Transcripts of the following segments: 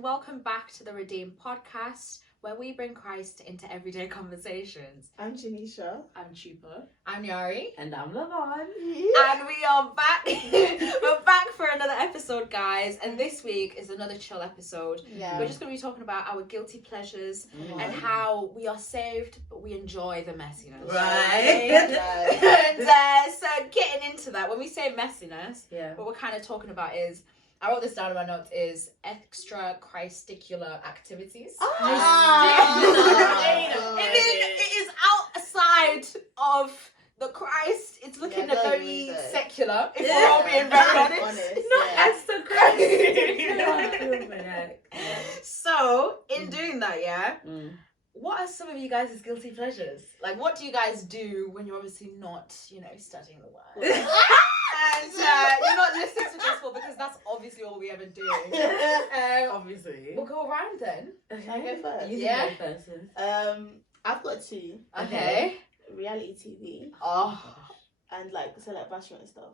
and welcome back to the Redeemed podcast, where we bring Christ into everyday conversations. I'm Janisha. I'm Chupa. I'm Yari. And I'm Lavon. And we are back. We're back for another episode, guys. And this week is another chill episode. Yeah. We're just going to be talking about our guilty pleasures and how we are saved, but we enjoy the messiness. Right. And so getting into that, when we say messiness, what we're kind of talking about is, I wrote this down in my notes, is extra-Christ-iccular activities. It is outside of the Christ. It's looking very secular, if we're all being very honest. Extra-Christ-iccular. So, in doing that, what are some of you guys' guilty pleasures? Like, what do you guys do when you're obviously not, studying the word? And you're not listening to gospel, because that's obviously all we ever do. Obviously. We'll go around then. Can I go first? You can go first. I've got two. Okay. Reality TV. Oh. And Bashment and stuff.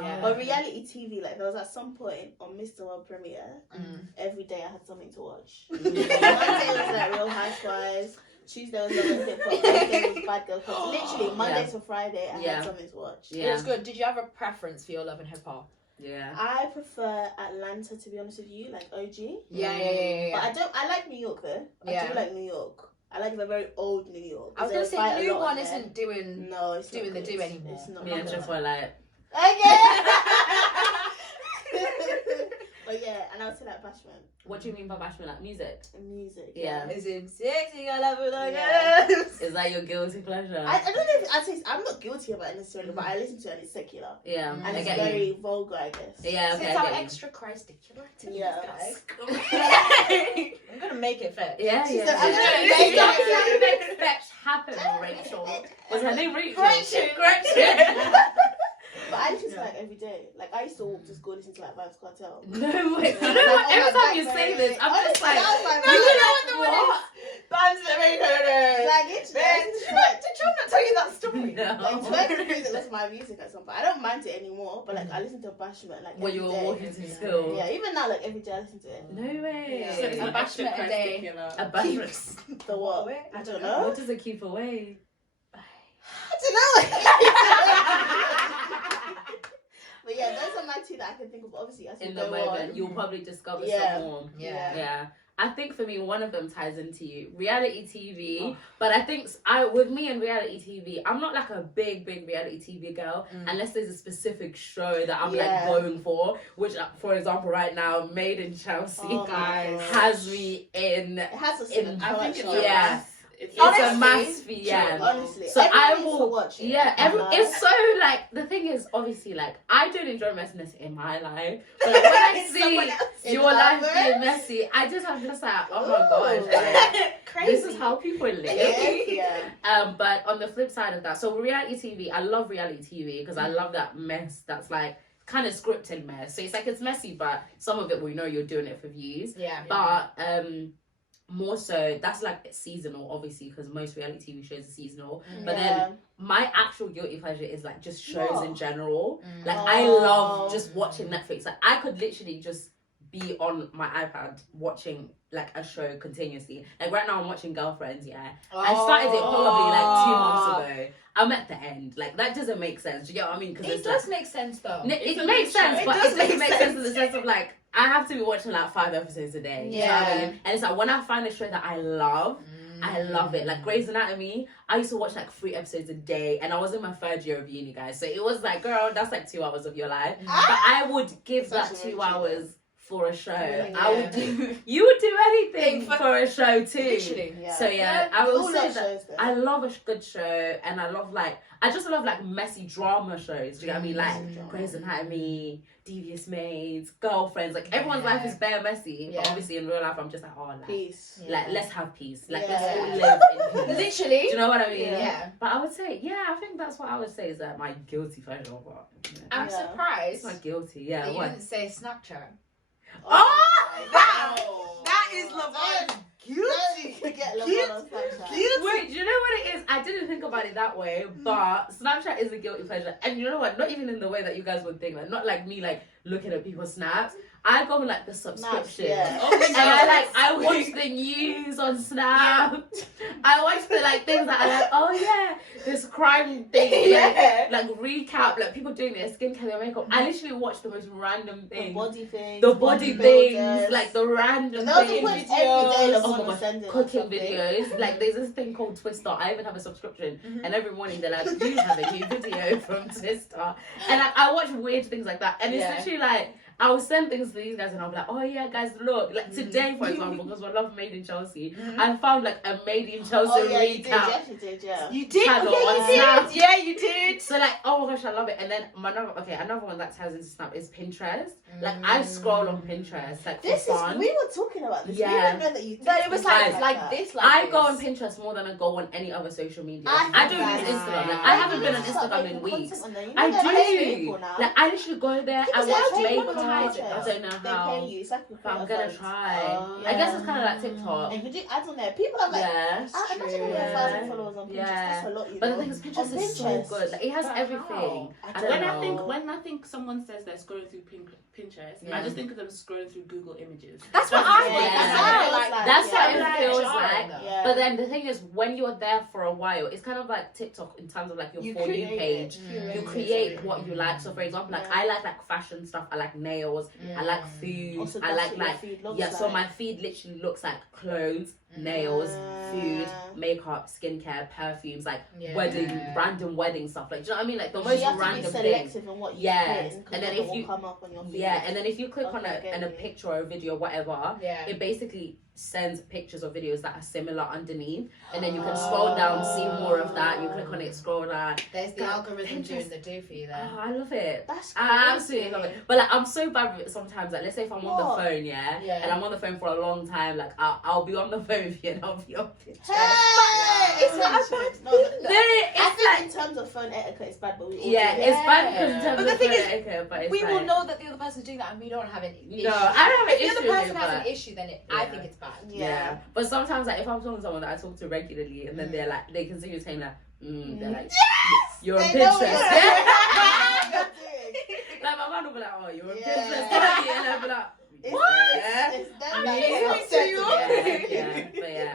Yeah. But reality TV, there was at some point on Mr. World Premiere, every day I had something to watch. Monday was Real Housewives. Tuesday was Hip Hop. Wednesday was Bad Girl Club. Literally, Monday to Friday, I had something to watch. Yeah. It was good. Did you have a preference for your love and hip hop? Yeah. I prefer Atlanta, to be honest with you, like OG. Yeah. But I like New York though. I do like New York. I like the very old New York. I was going to say, the new one isn't doing it's doing the do anymore. It's not. Yeah, just for like. Okay. But yeah, and I would say Bashment. What do you mean by Bashment? Like music? Music. Yeah. Is in sexy, I love it like Is that your guilty pleasure? I don't know if I'd say I'm not guilty about it necessarily, but I listen to it and it's secular. Yeah. And it's very vulgar, I guess. Yeah, okay. It's our extra-Christ-iccular activities, guys. I'm gonna make it fit. Yeah. I'm gonna make it fetch happen, Rachel. Was her name Rachel? Gretchen. But I listen to every day. I used to just go listen to Vibes Cartel. No way. You know what? Every time you say this, I'm just like, you know what the word is? Bands that make it. Did John not tell you that story? No. Twerk music was my music at some point. I don't mind it anymore, but I listen to Bashment when you were walking to school. Yeah, even now every day I listen to it. No way. Yeah. So it's a Bashment a day. A Bashment. The what? I don't know. What does it keep away? I don't know. But yeah, those are my two that I can think of. Obviously, as in the moment, you'll probably discover some more. Yeah. I think for me, one of them ties into you. Reality TV. But I think with me and reality TV, I'm not like a big reality TV girl unless there's a specific show that I'm going for. Which, for example, right now, Made in Chelsea has me in. It has a I think it's it's a mass fee, honestly. So I will watch it. Yeah, it's so the thing is, obviously, I don't enjoy messiness in my life, but when I see your life being messy, I just have this oh my gosh, crazy. This is how people live. But on the flip side of that, so reality TV, I love reality TV because I love that mess that's kind of scripted mess. So it's messy, but some of it we know you're doing it for views. But more so, that's seasonal, obviously, because most reality TV shows are seasonal. But then my actual guilty pleasure is just shows in general. I love just watching Netflix. I could literally just be on my iPad watching a show continuously. Right now I'm watching Girlfriends. I started it probably 2 months ago. I'm at the end. That doesn't make sense. Do you get what I mean? It does make sense though. It makes sense, but it doesn't make sense in the sense of I have to be watching 5 episodes a day. You know what I mean? And it's when I find a show that I love, I love it. Grey's Anatomy, I used to watch 3 episodes a day, and I was in my 3rd year of uni, guys. So it was girl, that's 2 hours of your life. But I would give that 2 hours for a show. I would do. You would do anything for a show too. Literally. So I will say that I love a good show, and I love I just love messy drama shows. Do you get what I mean? Grey's Anatomy, Devious Maids, Girlfriends. Everyone's life is bare messy, but obviously in real life I'm just peace. Let's have peace. Let's all live in peace. Literally. Do you know what I mean? Yeah. But I would say, I think that's what I would say is my guilty pleasure. But I'm surprised. It's my guilty. Yeah. That you didn't say Snapchat. Oh, that is Lavon's Guilty. Get Guilty. Lamar on Snapchat. Guilty. Wait, do you know what it is? I didn't think about it that way, but Snapchat is a guilty pleasure. And you know what? Not even in the way that you guys would think. Like, not like me, like, looking at people's snaps. I go on, like, the subscription. Yeah. And I watch the news on Snap. I watch the, like, things that are like, oh, yeah, this crime thing. Like, recap, like, people doing their skincare, their makeup. I literally watch the most random things. The body things, like, the random things. things. Every day Oh my gosh, cooking videos. Like, there's this thing called Twister. I even have a subscription, and every morning they're like, "Do you have a new video from Twister?" And I watch weird things like that, and it's literally like, I'll send things to these guys and I'll be like, oh yeah, guys, look. Like today, for example, because we love Made in Chelsea, I found like a Made in Chelsea recap. You did. Channel on Snap. Yeah, you did. So like, oh my gosh, I love it. And then another one that ties into Snap is Pinterest. Like I scroll on Pinterest like for fun. We were talking about this. Yeah. We didn't know that you. That it was like this. I go on Pinterest more than I go on any other social media. I don't use Instagram. Like I haven't been on Instagram in weeks. I do. Like I literally go there. I watch makeup. I don't know how. They pay you. But I'm gonna try. I guess it's kind of like TikTok. And you do ads on there. People are like, I'm not gonna get 1,000 followers on Pinterest. That's a lot, you know. But the thing is, Pinterest is so good. Like it has everything. When I think someone says they're scrolling through Pinterest, I just think of them scrolling through Google Images. That's what I think. That's how it feels like. But then the thing is, when you're there for a while, it's kind of like TikTok in terms of like your For You page. You create what you like. So for example, like I like fashion stuff. I like nails. I like food. Also, I like so my feed literally looks like clothes, nails, food, makeup, skincare, perfumes, like random wedding stuff. Like, do you know what I mean? Like the most random things. In what you and then if you come up on your feed. and then if you click on a picture or a video, whatever, it basically sends pictures or videos that are similar underneath, and then you can scroll down, see more of that. You click on it, scroll down. There's the algorithm doing the do for you there. Oh, I love it. That's I absolutely love it. But like, I'm so bad with it sometimes. Like, let's say if I'm on the phone, and I'm on the phone for a long time, like I'll be on the phone with you and I'll be on picture. It's not a bad thing. I think in terms of phone etiquette, it's bad, but we all it's bad because in terms but the of thing phone is, etiquette, but we will know that the other person's doing that, and we don't have an issue. No, I don't have an issue. If the other person has an issue, then I think it's bad. Yeah. But sometimes, like, if I'm talking to someone that I talk to regularly, and then they're like, they can see you saying like, they're like, you're on Pinterest. Like my man will be like, oh, you're on Pinterest, and I'll be like, what? Yeah,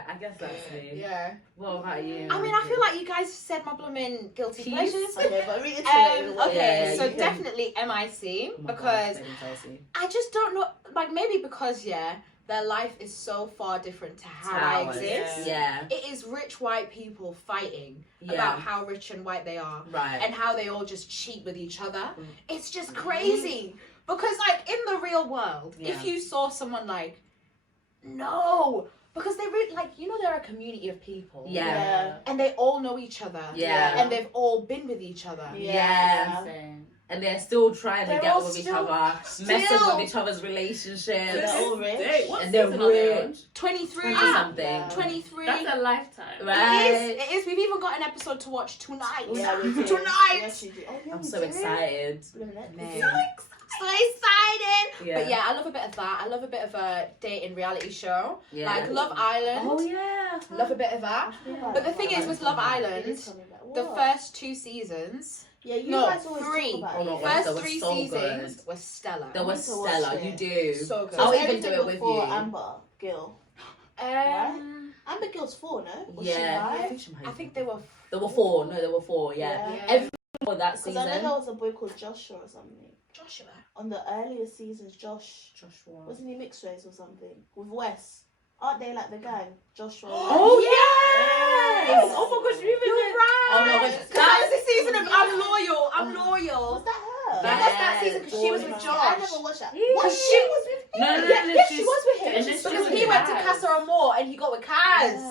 I guess that's me. Yeah. What about you? I mean, I feel like you guys said my blooming guilty pleasures. Okay, but so definitely MIC, because I just don't know, like maybe because their life is so far different to how I exist. Yeah. It is rich white people fighting about how rich and white they are. Right. And how they all just cheat with each other. It's just crazy. Because like in the real world, if you saw someone like, no, because they really like, you know, they're a community of people. Yeah. And they all know each other. Yeah. And they've all been with each other. Yeah. And they're still trying to get with each other, messing with each other's relationships. They're all rich. And they're rich. 23 something. 23. That's a lifetime. Right. It is. We've even got an episode to watch tonight. Yeah, we do. Tonight. Yes, you do. I'm so excited. So excited. Yeah. But I love a bit of that. I love a bit of a dating reality show. Yeah. Like Love Island. Oh yeah. Love a bit of that. But the thing is with Love Island, the first 2 seasons. Guys always 3. talk about First 3 seasons were stellar. They were stellar. You do. So good. I'll even do it with you. Amber Gill. Amber Gill's 4, no? Was she 5? I think they were. There were 4. No, there were 4. Yeah. Every for that season. Because I know there was a boy called Joshua or something. Joshua. On the earlier seasons, Joshua. Wasn't he mixed race or something? With Wes. Aren't they like the gang? Joshua. Oh yes! Oh my gosh, you even You're right. Oh my gosh. That was the season of I'm Loyal. Was that her? That was that season because she was with Josh. I never watched that. What? She was with him? No, she was with him. Because he went to Casa Amor and he got with Kaz.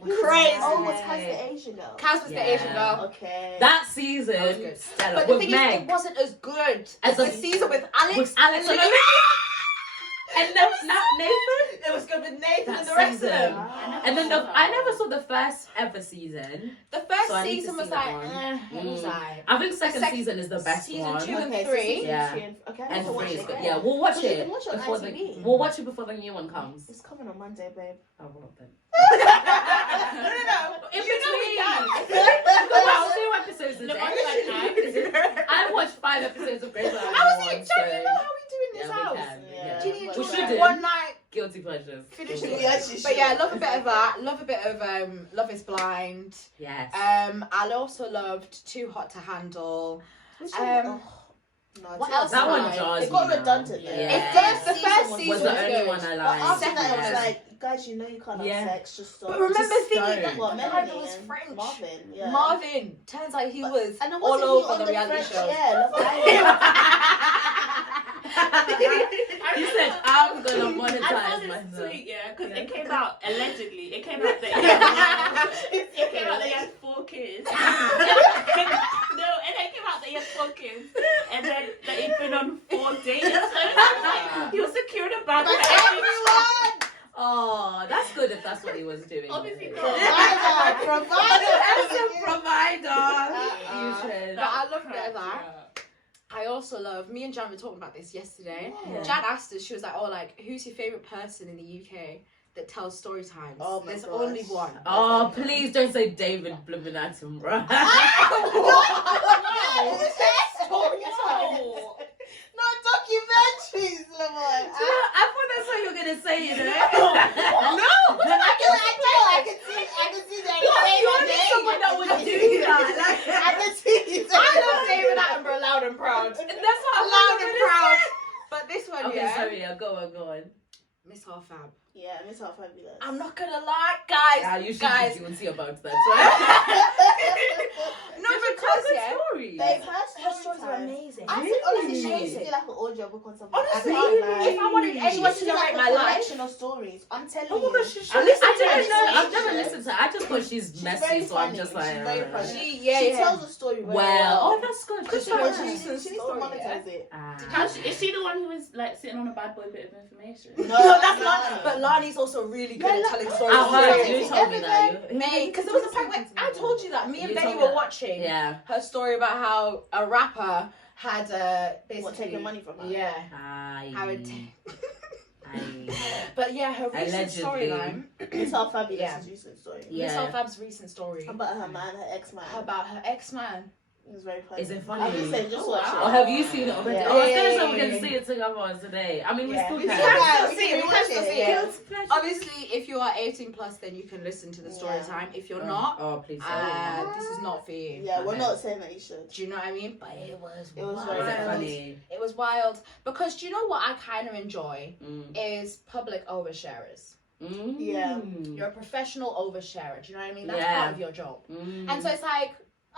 Crazy. Oh, was Kaz the Asian girl? Kaz was the Asian girl. Okay. That season, that was good. Stella, but the with thing Meg. is, it wasn't as good as the season with Alex. With Alex. And then Nathan. It was good with Nathan That and the rest of season. them. And then I never saw the first ever season. The first So I need to season see was that like, one. it was like. I think second season is the best season one. 2 and Okay, so 3. season Yeah. 3 and okay, I And have to watch 3 is it good. again. Yeah, we'll watch But you it can watch it on before ITV. we'll watch it before the new one comes. It's coming on Monday, babe. Oh, well then. No. In You know we between. can. I watch 2 episodes a No, day. I I watched 5 episodes of Grey's Anatomy. I was like, Joe, you know how we do in this Yeah, we house? can. Yeah. Do you need We to shouldn't. one night Guilty pleasures. finish Guilty it? Yeah, pleasures. she But yeah, should. love a bit of that. Love a bit of Love is Blind. Yes. I also loved Too Hot to Handle. Which Um, one? No, what too else much. That one Right. jars It got me now. redundant though. Yeah. The first was season was the was only good. one I But liked. after that, it was Yeah. like, guys, you know you can't have Yeah. sex, just stop. But remember Just thinking don't. that What, the guy Melanie that was and French. Marvin, yeah. Marvin. Turns out he was And then all wasn't he over on the reality French? shows. Yeah, Love Island. You said I'm gonna I saw monetize this myself. tweet, yeah, because it came out allegedly. It came out that it came out that he had 4 kids. No, and it came out that he had 4 kids, and then that he'd been on 4 dates. So he was secured a bag for everyone. Oh, that's good if that's what he was doing. Obviously not. Provider. As a provider. You should. But I love that. I also love, me and Jan were talking about this yesterday. Yeah. Jan asked us, she was like, oh, like, who's your favourite person in the UK that tells story times? Oh my There's gosh. only one. Oh, please don't say David Blooming Attenborough. No documentaries, Lamont. I thought that's what you were gonna say, you know? No, I can see that. You need someone that would do that. Like, I can see it. I love David Attenborough loud and proud. that's what I'm Loud and proud. But this one, Okay, yeah. sorry, yeah, go on. Miss Half Fab. Yeah, Miss Half Fabulous. I'm not gonna lie, guys. Yeah, you should guys. be guilty about that. No, because yeah. Story. Babe, Her her stories are amazing. I think honestly she Really? needs to do like an audio book or something. Honestly, I can't lie. if I wanted She anyone wants to to do narrate like my a life, collection of stories. I'm telling Oh my you. gosh, I I listened to didn't her. know. I've She's never good. listened to her. I just thought she's She's messy, very so I'm funny. just She's like. very funny. She She tells a story very well. Oh, that's good. Because Good she for was her. used- She needs to story, monetize it. Is she the one who was like sitting on a bad boy bit of information? No, that's not. But Lani's also really good at telling stories. I heard Yeah. you told me that. Mate, because there was a point where I told you that me and You Benny told me were that. watching Yeah. her story about how a rapper had basically What, taking money from her? Yeah. Aye. How it Aye. But yeah, her recent Allegedly. storyline. Miss Half Fabulous Yeah. is recent story. Yeah. Miss Alfab's recent story About her man, her ex-man. about her ex-man. It was very funny. Is it I funny? was saying, just Oh, watch wow. Or it. have you seen it already? Yeah. Oh, I was gonna Yeah, say we're yeah, gonna see it together today. I mean, we Yeah. still We can. still can. We can watch still it, see yeah. it. Obviously, if you are 18 plus, then you can listen to the story Yeah. time. If you're not, Oh, please. this is not for you. Yeah, we're Okay. not saying that you should. Do you know what I mean? But it was It was wild. very Is it funny? It was wild because do you know what I kind of enjoy Mm. is public oversharers. Mm. Yeah. You're a professional oversharer. Do you know what I mean? That's Yeah. part of your job. Mm. And so it's like,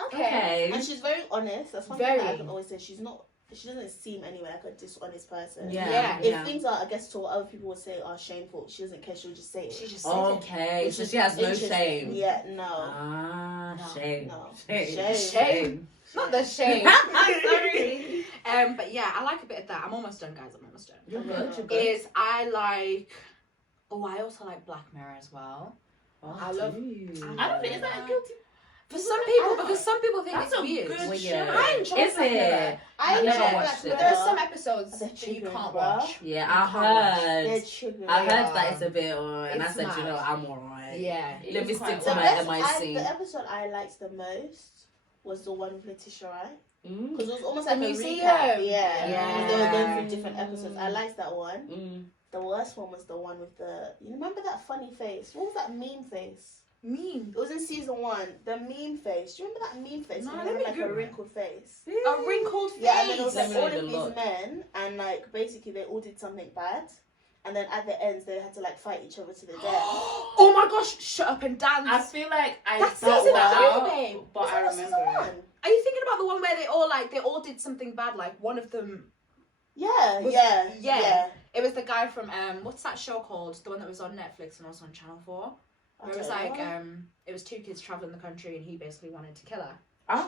okay. Okay. And she's very honest. That's one thing that I Very. can always say. She doesn't seem anywhere like a dishonest person. Yeah. Yeah. If things are, I guess, to what other people would say are shameful, she doesn't care. She'll just say it. She just said it. Okay. Which So is she has no interesting. shame. Yeah, no. Ah, No. shame. No. Shame. Shame. Not the shame. Sorry. But yeah, I like a bit of that. I'm almost done, guys. I'm almost done. You're good. You're good. Is I like. Oh, I also like Black Mirror as well. Oh, I love- dude. I don't think is that a guilty. For some people, because some people think That's it's a weird. good Well, show. yeah. I enjoy Is Black Mirror. it? I I've enjoy never Black watched it. Mirror. There are some episodes They're that you triggering, can't bruh. watch. Yeah, You I can't watch. They're heard. triggering. I heard that it's a bit, and I It's said, mad. you know, I'm alright. Yeah. Let me It's stick quite to The my best, MIC. the episode I liked the most was the one with Letitia Wright. Mm. Because it was almost The like a museum. recap. Yeah. Yeah. And they were going through different episodes. I liked that one. Mm. The worst one was the one with the... You remember that funny face? What was that meme face? Meme. It was in season 1. The meme face. Do you remember that meme face? No, And let it me had like a Google it. wrinkled face. A wrinkled face. Yeah, and then it was like Let me all have a of these look. men, and like basically they all did something bad, and then at the end they had to like fight each other to the death. Oh my gosh! Shut up and dance. I feel like I That's felt season that 2, out, babe. but Was I that season remember 1? it. Are you thinking about the one where they all did something bad? Like one of them. Yeah, Was- yeah, yeah. yeah. It was the guy from what's that show called? The one that was on Netflix and also on Channel 4. Where it was I don't like know. it was 2 kids traveling the country and he basically wanted to kill her.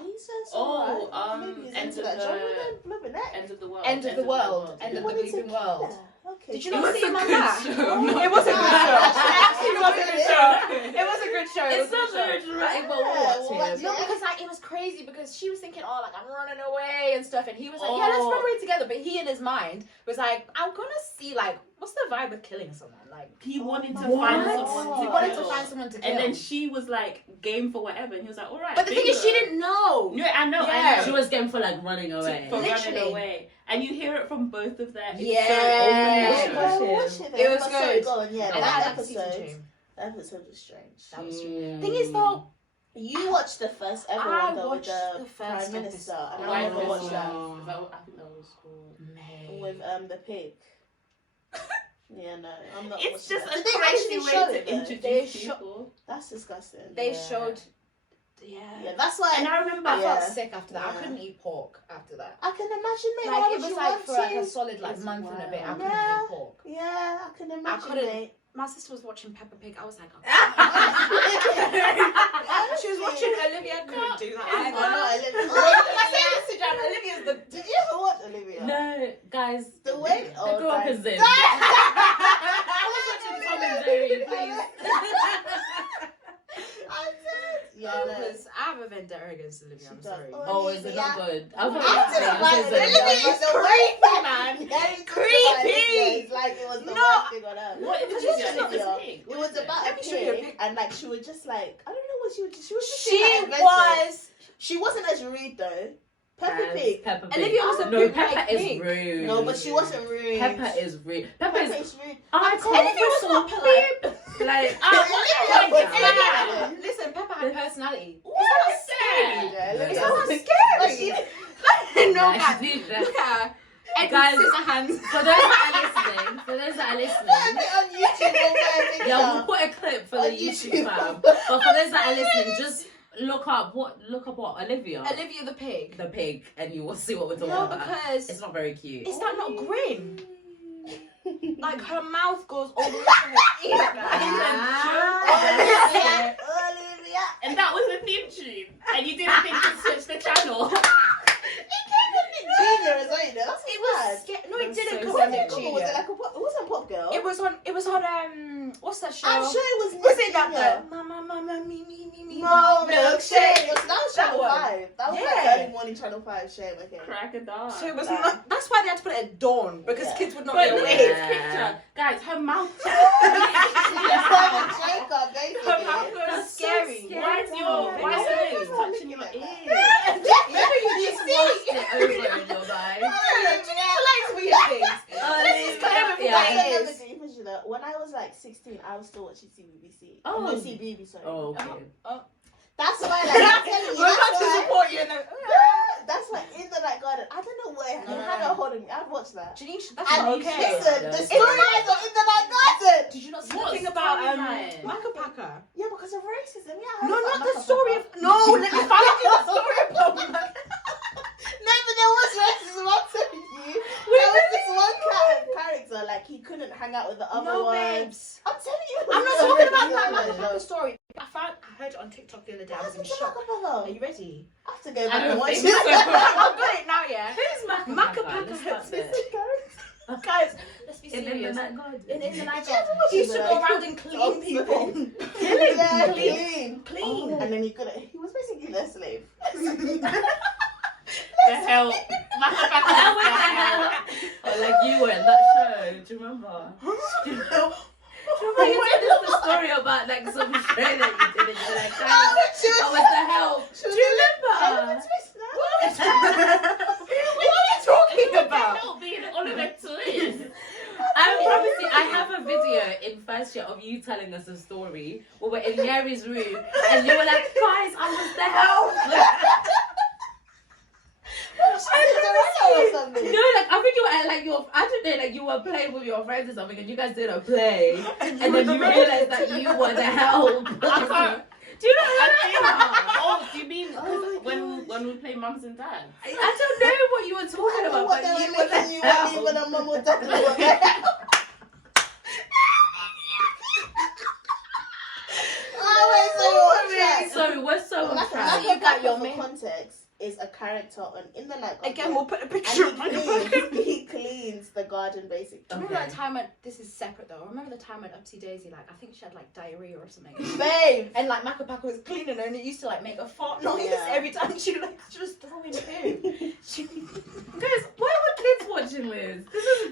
Jesus. Oh, alright. Maybe he's End into of that. the- John Lennon, Blubber Neck. End of the world. End of the world. He End of the wanted to bleeping kill world. her. Okay. Did you not see him on good that? show. It was a good show. It actually was a good show. It was a good show. It's not very dramatic, but we'll watch it. No, because like it was crazy because she was thinking, oh, like I'm running away and stuff, and he was like, yeah, let's run away together. But he in his mind was like, I'm gonna see like what's the vibe of killing someone? Like He wanted to What? find someone. he wanted to find someone to kill. And then she was like game for whatever, and he was like, all right. but the thing is, she didn't know. Yeah, I know. Yeah. I know. She was game for like running away. For running Literally. away, and you hear it from both of them. It's Yeah. so open. It was good. Yeah, And I had that like season episode. 2. That episode was strange. That was Yeah. Thing is though, You watched the first ever I one though with watched the the first Prime Minister, episode. and I never Prime watched that Minister. I think that was cool. with the pig. Yeah, no, I'm not. It's watching just that. a Did they crazy actually way show to it, though? introduce They show- people. That's disgusting. they Yeah. showed. Yeah, that's why. And I remember I felt Yeah. sick after that. I Yeah. couldn't eat pork after that. I can imagine, mate. Like why it would was you like want for like to? a solid like It's month and a bit. I wild. couldn't Yeah. eat pork. Yeah, I can imagine, couldn't- mate. My sister was watching Peppa Pig. I was like, oh. She was watching Olivia. I couldn't do that. I know, Olivia. I say this to Jan. Olivia's the. Did you ever watch Olivia? No, guys. The way. They grew up as this. I was watching Tom and Jerry, please. I'm dead. Yeah, Yeah, no. because I have a vendetta against Olivia. She I'm does. sorry. Oh, is it not good? I I didn't like it. Olivia is the creepy, man. Very Creepy. It's like it was the No. worst thing on earth. What It is was it? just It's Olivia. a pig. It was about Let a me show you a pig, pic. and like she would just like I don't know what she would. She was just She like, adventurous. was. She wasn't as rude though. Peppa Pig. Peppa Pig. Olivia was a No, big, Peppa like, is pig. rude. No, but she wasn't rude. Peppa is rude. Peppa Peppa is. is rude. I Olivia was not polite. Like, Yeah. Listen, Peppa had personality. What is Yeah, that? Olivia It's not was- scary. But she- No, Nah, guys. she did that. Look at her. Edward Guys, Scissorhands. for those that are listening, on YouTube, we'll yeah, we'll put a clip for the On YouTube YouTube. fam. But for those that are listening, just look up what Olivia, Olivia the pig. the pig, and you will see what we're talking No, about. because It's not very cute. is that not grim? Like her mouth goes all the way to her ear. Olivia. Olivia. And that was the theme tune. And you didn't think to switch the channel. Junior as well, you know. That's It bad. was no, it I'm didn't. so Because sorry. it Was it like a pop? It wasn't Pop Girl. It was on what's that show? I'm sure it was. Was it that Junior. the Mama me No, milkshake? That was That Channel one. 5. That was Yeah. like early morning Channel 5 shame, okay. Crack a dog. So it was Yeah. not. That's why they had to put it at dawn because Yeah. kids would not But get look away. at this picture. Guys, her mouth. Simon Jacob, basically. Her mouth That's goes scary. Why is your face touching your ear? You see? Watched it over in your life. Likes weird things. Let's just claim it for what I it never is. did even that. When I was like 16, I was still watching CBBC. Oh. No, CBB, sorry. Oh, okay. That's why, like, I'm telling you, We're about that's to why. support you. That's why in the Night Garden. I don't know where it had a hold of me. I'd watch that. Janice, that's And not okay. listen, Yeah. the storylines are in the Night Garden. Did you not see What the thing about storyline? Macapaka? Yeah, because of racism. Yeah. I heard No, about not the Macapaka. story of. No, let me find you the story about. No, but there was racism. I'm telling you. There was this one character, like he couldn't hang out with the other No, one. babes. I'm telling you. I'm not talking about that Macapaka story. I heard it on TikTok the other day. I was in shock. Are you ready? I have to go I back and don't watch think it. so. I've got it now, yeah. Who's Macapaka Let's start there. Guys, let's be In the serious. Night Garden. In the night, Yeah, he used to go like, around and clean people. Yeah, Clean. clean. And then he was basically their slave. The hell. Oh, like you were in that show. Do you remember? Do you remember you told us the story about like some show that you did and you were like, guys, that was the help. Do you remember? What are you talking about? Help being Oliver Twist. I promise you, I have a video in first year of you telling us a story where we're in Mary's room and you were like, guys, I was the help. Cinderella or something. No, like I think you were at like I don't know, like you were playing with your friends or something and you guys did a play and then you realized that you were the help. I can't. Do you know Oh, do you mean when we play mums and dads? I don't know what you were talking I know about, what but they you were were the making you want help. even a mum or dad to work there. Oh, wait, so you watch that? Sorry, we're so Like, proud. you got your for main- context is a character on In the Night Garden. Again, we'll put a picture of he cleans the garden basically. Do you remember that time when, this is separate though, I remember the time when Upsy Daisy, like, I think she had like diarrhea or something. Babe! And like Makapaka was cleaning her and it used to like make a fart noise every time she was throwing poo. Guys, why were kids watching this?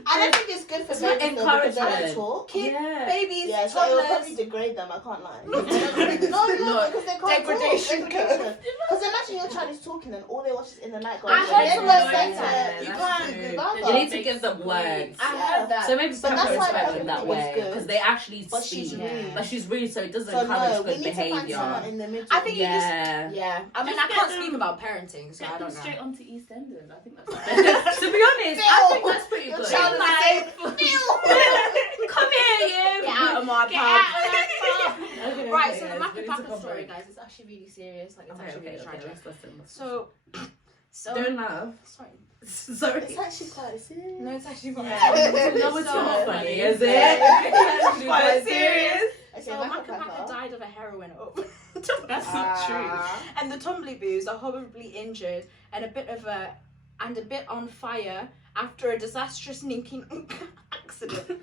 I don't think it's good for It's babies not though, because they don't encouragement. talk. Babies, Yeah, so it will toddlers. probably degrade them, I can't lie. No, because they can't Degradation. talk. Because imagine your child is talking and all they watch is In the Night Garden. I heard someone say that. You That's can't true. You need to give them words. I heard that. So maybe But some that's why respect them everything that is way good. because they actually But speak. she's rude. But she's rude, so it doesn't So encourage no, we good need to find behavior. someone in the middle. I think Yeah. I mean, Just I get can't them- speak about parenting, so Get I them don't know. straight onto EastEnders. I think that's To be honest, I think that's pretty Your good. child is the same. Come here, you. Get out of my Get pub. out of that pub. Okay, Right, okay, so the guys, we need to Makapaka come story, back. guys, it's actually really serious. Like, it's Okay, actually okay, really okay, tragic. let's listen. So, Don't laugh. sorry. Sorry. It's actually quite serious. No, it's actually quite No, it's So not funny, is Yeah. it? It's actually quite serious. Okay, So Makapaka. Makapaka died of a heroin overdose. That's not true. And the Tumbleboos are horribly injured and a bit on fire after a disastrous sneaking accident.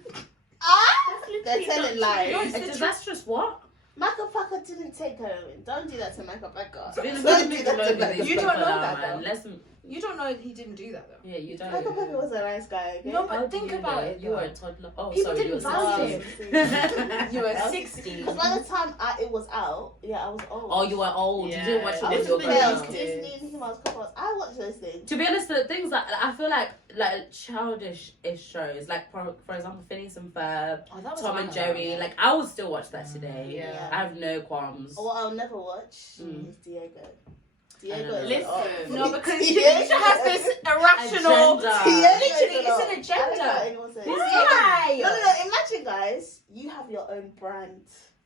They're telling lies. A disastrous what? Makapaka didn't take heroin. Don't do that to Makapaka. To be honest, Don't we do don't that to know these You people don't know now, that, man. though. Listen, You don't know he didn't do that though. yeah, you don't. Makapaka was a nice guy. Okay? No, How but do think you about know? it. You were a toddler. Oh, People sorry, didn't you were value 16. You were 16. Because by the time it was out, I was old. Oh, you were old. Yeah. You didn't watch it I when was you were in growing the up. Disney, Mickey Mouse, Couples. I watched those things. To be honest, the things that I feel like childish shows, like for example, Phineas and Ferb, Oh, that was Tom fun, and though. Jerry. Like I would still watch that today. Yeah. I have no qualms. What I'll never watch Mm. is Diego. I don't Diego know. is Listen. No, because Diego she has this irrational. Agenda. Literally, is it's an agenda. Why? Why? No. Imagine, guys, you have your own brand.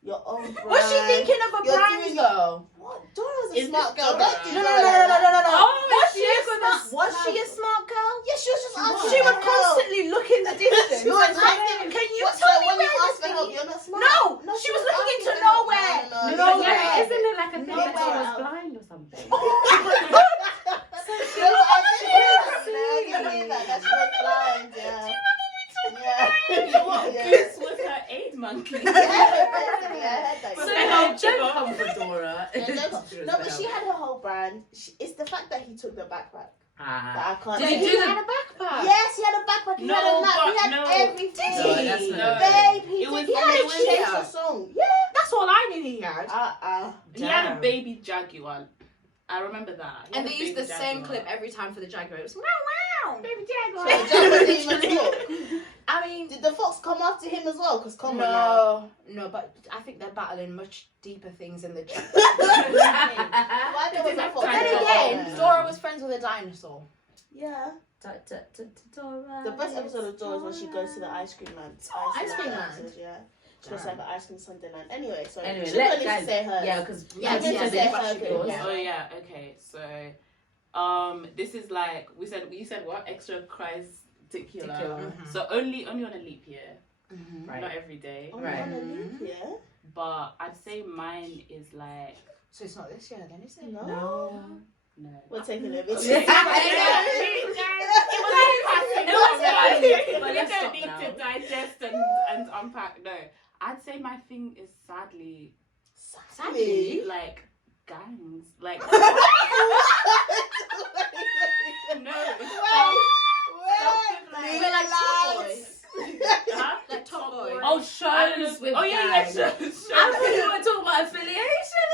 Your own brand. Was she thinking of a You're brand doing though? What? Dora's a Is smart this girl. Dora? Don't do No. Dora. Was she a Diego smart? was Was she a smart girl? Yeah, she was just asking She for would help. constantly look in the distance. She was and asking, can you What's tell that me when you where ask for this help? is? You're not smart. No, she was looking asking into for help. nowhere. No. Nowhere. Yeah, isn't it like a thing that she Nowhere. was blind or something? No, I didn't hear that. That she was blind. Yeah. Yeah. What? Yeah. Goose was her aid monkey. Yeah, basically, I heard that. So Yeah. don't come for Dora. No, but she had her whole brand. It's the fact that he took the backpack Ah. that I can't. Did he He do the- had a backpack. Yes, he had a backpack. He No, had a map. He but had no. everything. No, that's not No. Babe, he It did. was- He had it a was- change the song. Yeah. That's all I knew he had. He had a Damn. baby jaguar. I remember that. He And had they a used the baby same jaguar. clip every time for the Jaguar. It was wow wow, baby So Jaguar. the Jaguar didn't even talk. I mean, Did the fox come after him as well? Because come on now. no, but I think they're battling much deeper things in the Jaguar. Why there was a fox? But then again, Dora was friends with a dinosaur. Yeah. Dora. The best episode of Dora is when she goes to the ice cream man. Ice cream man. Yeah. She goes to like an ice cream Sunday night. Anyway, so Anyway, she let really guys. say hers. Yeah, because Yeah, you yeah, said yeah, her yeah. good. Yeah. Oh yeah, okay. So this is like you said what? Extra-Christ-iccular. Mhm. So only on a leap year. Right. Not every day. Oh, Right. on a leap, yeah? But I'd say mine is like So it's not this year, then is it? No. no. We're taking a bit. Yeah. We But let's don't stop need now. to digest and unpack. No, I'd say my thing is sadly Sadly. like gangs. Like no, it's Wait, like Top Boy. huh? Like Top Boy. Oh, shows with Oh yeah, gangs. yeah, I thought you were talking about affiliation.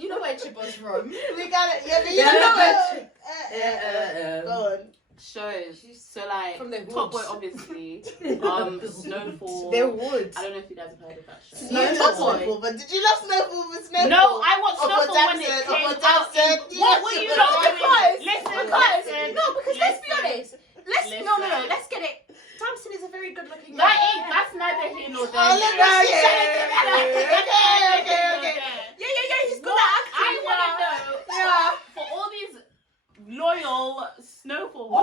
You know where Chippo's from. We got it. Yeah, but you Yeah, know. Go on. shows. So like From the Top Boy, woods. obviously. Snowfall. They would. I don't know if you guys have heard of that show. You Top love Boy. Snowfall, but did you love Snowfall with Snowfall? No, I watched Upper Snowfall when it Damson, came Upper out. Damson. What were you Yes, not Upper doing? Because, Listen. no, because let's be Listen. honest. Listen. No, let's get it. Damson is a very good looking That guy. ain't. That's neither here nor there. Oh, look at Okay. Yeah, he's good What at acting. I want to know Yeah. for all these loyal Snowfall. Whoa.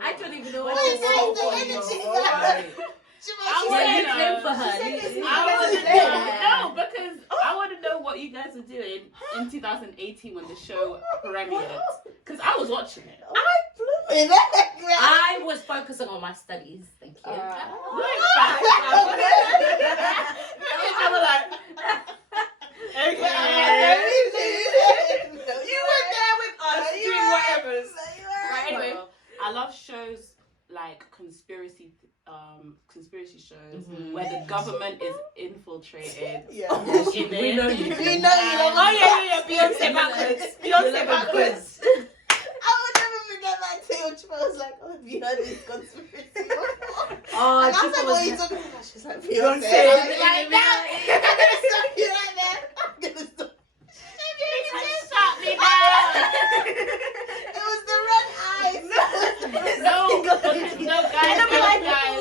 I don't even know What what is that? The energy. Yeah, you claim for her. She said this You- is I want to Yeah. know. No, because I want to know what you guys were doing in 2018 when the show premiered? Because I was watching it. I was focusing on my studies. Thank you. Anyway, I love shows like conspiracy shows where the government is infiltrated. Yeah. We know you. We know you. Beyonce backwards. I would never forget that too. Chifa was like, "Oh, have you heard this conspiracy before?" Oh, And I was like, Chifa "What are you talking about?" She's like, "Beyonce." I'm like, "No, I'm gonna stop you right there. I'm gonna stop." Shut me down. It was the red eyes. No, guys. And I'll be like, guys.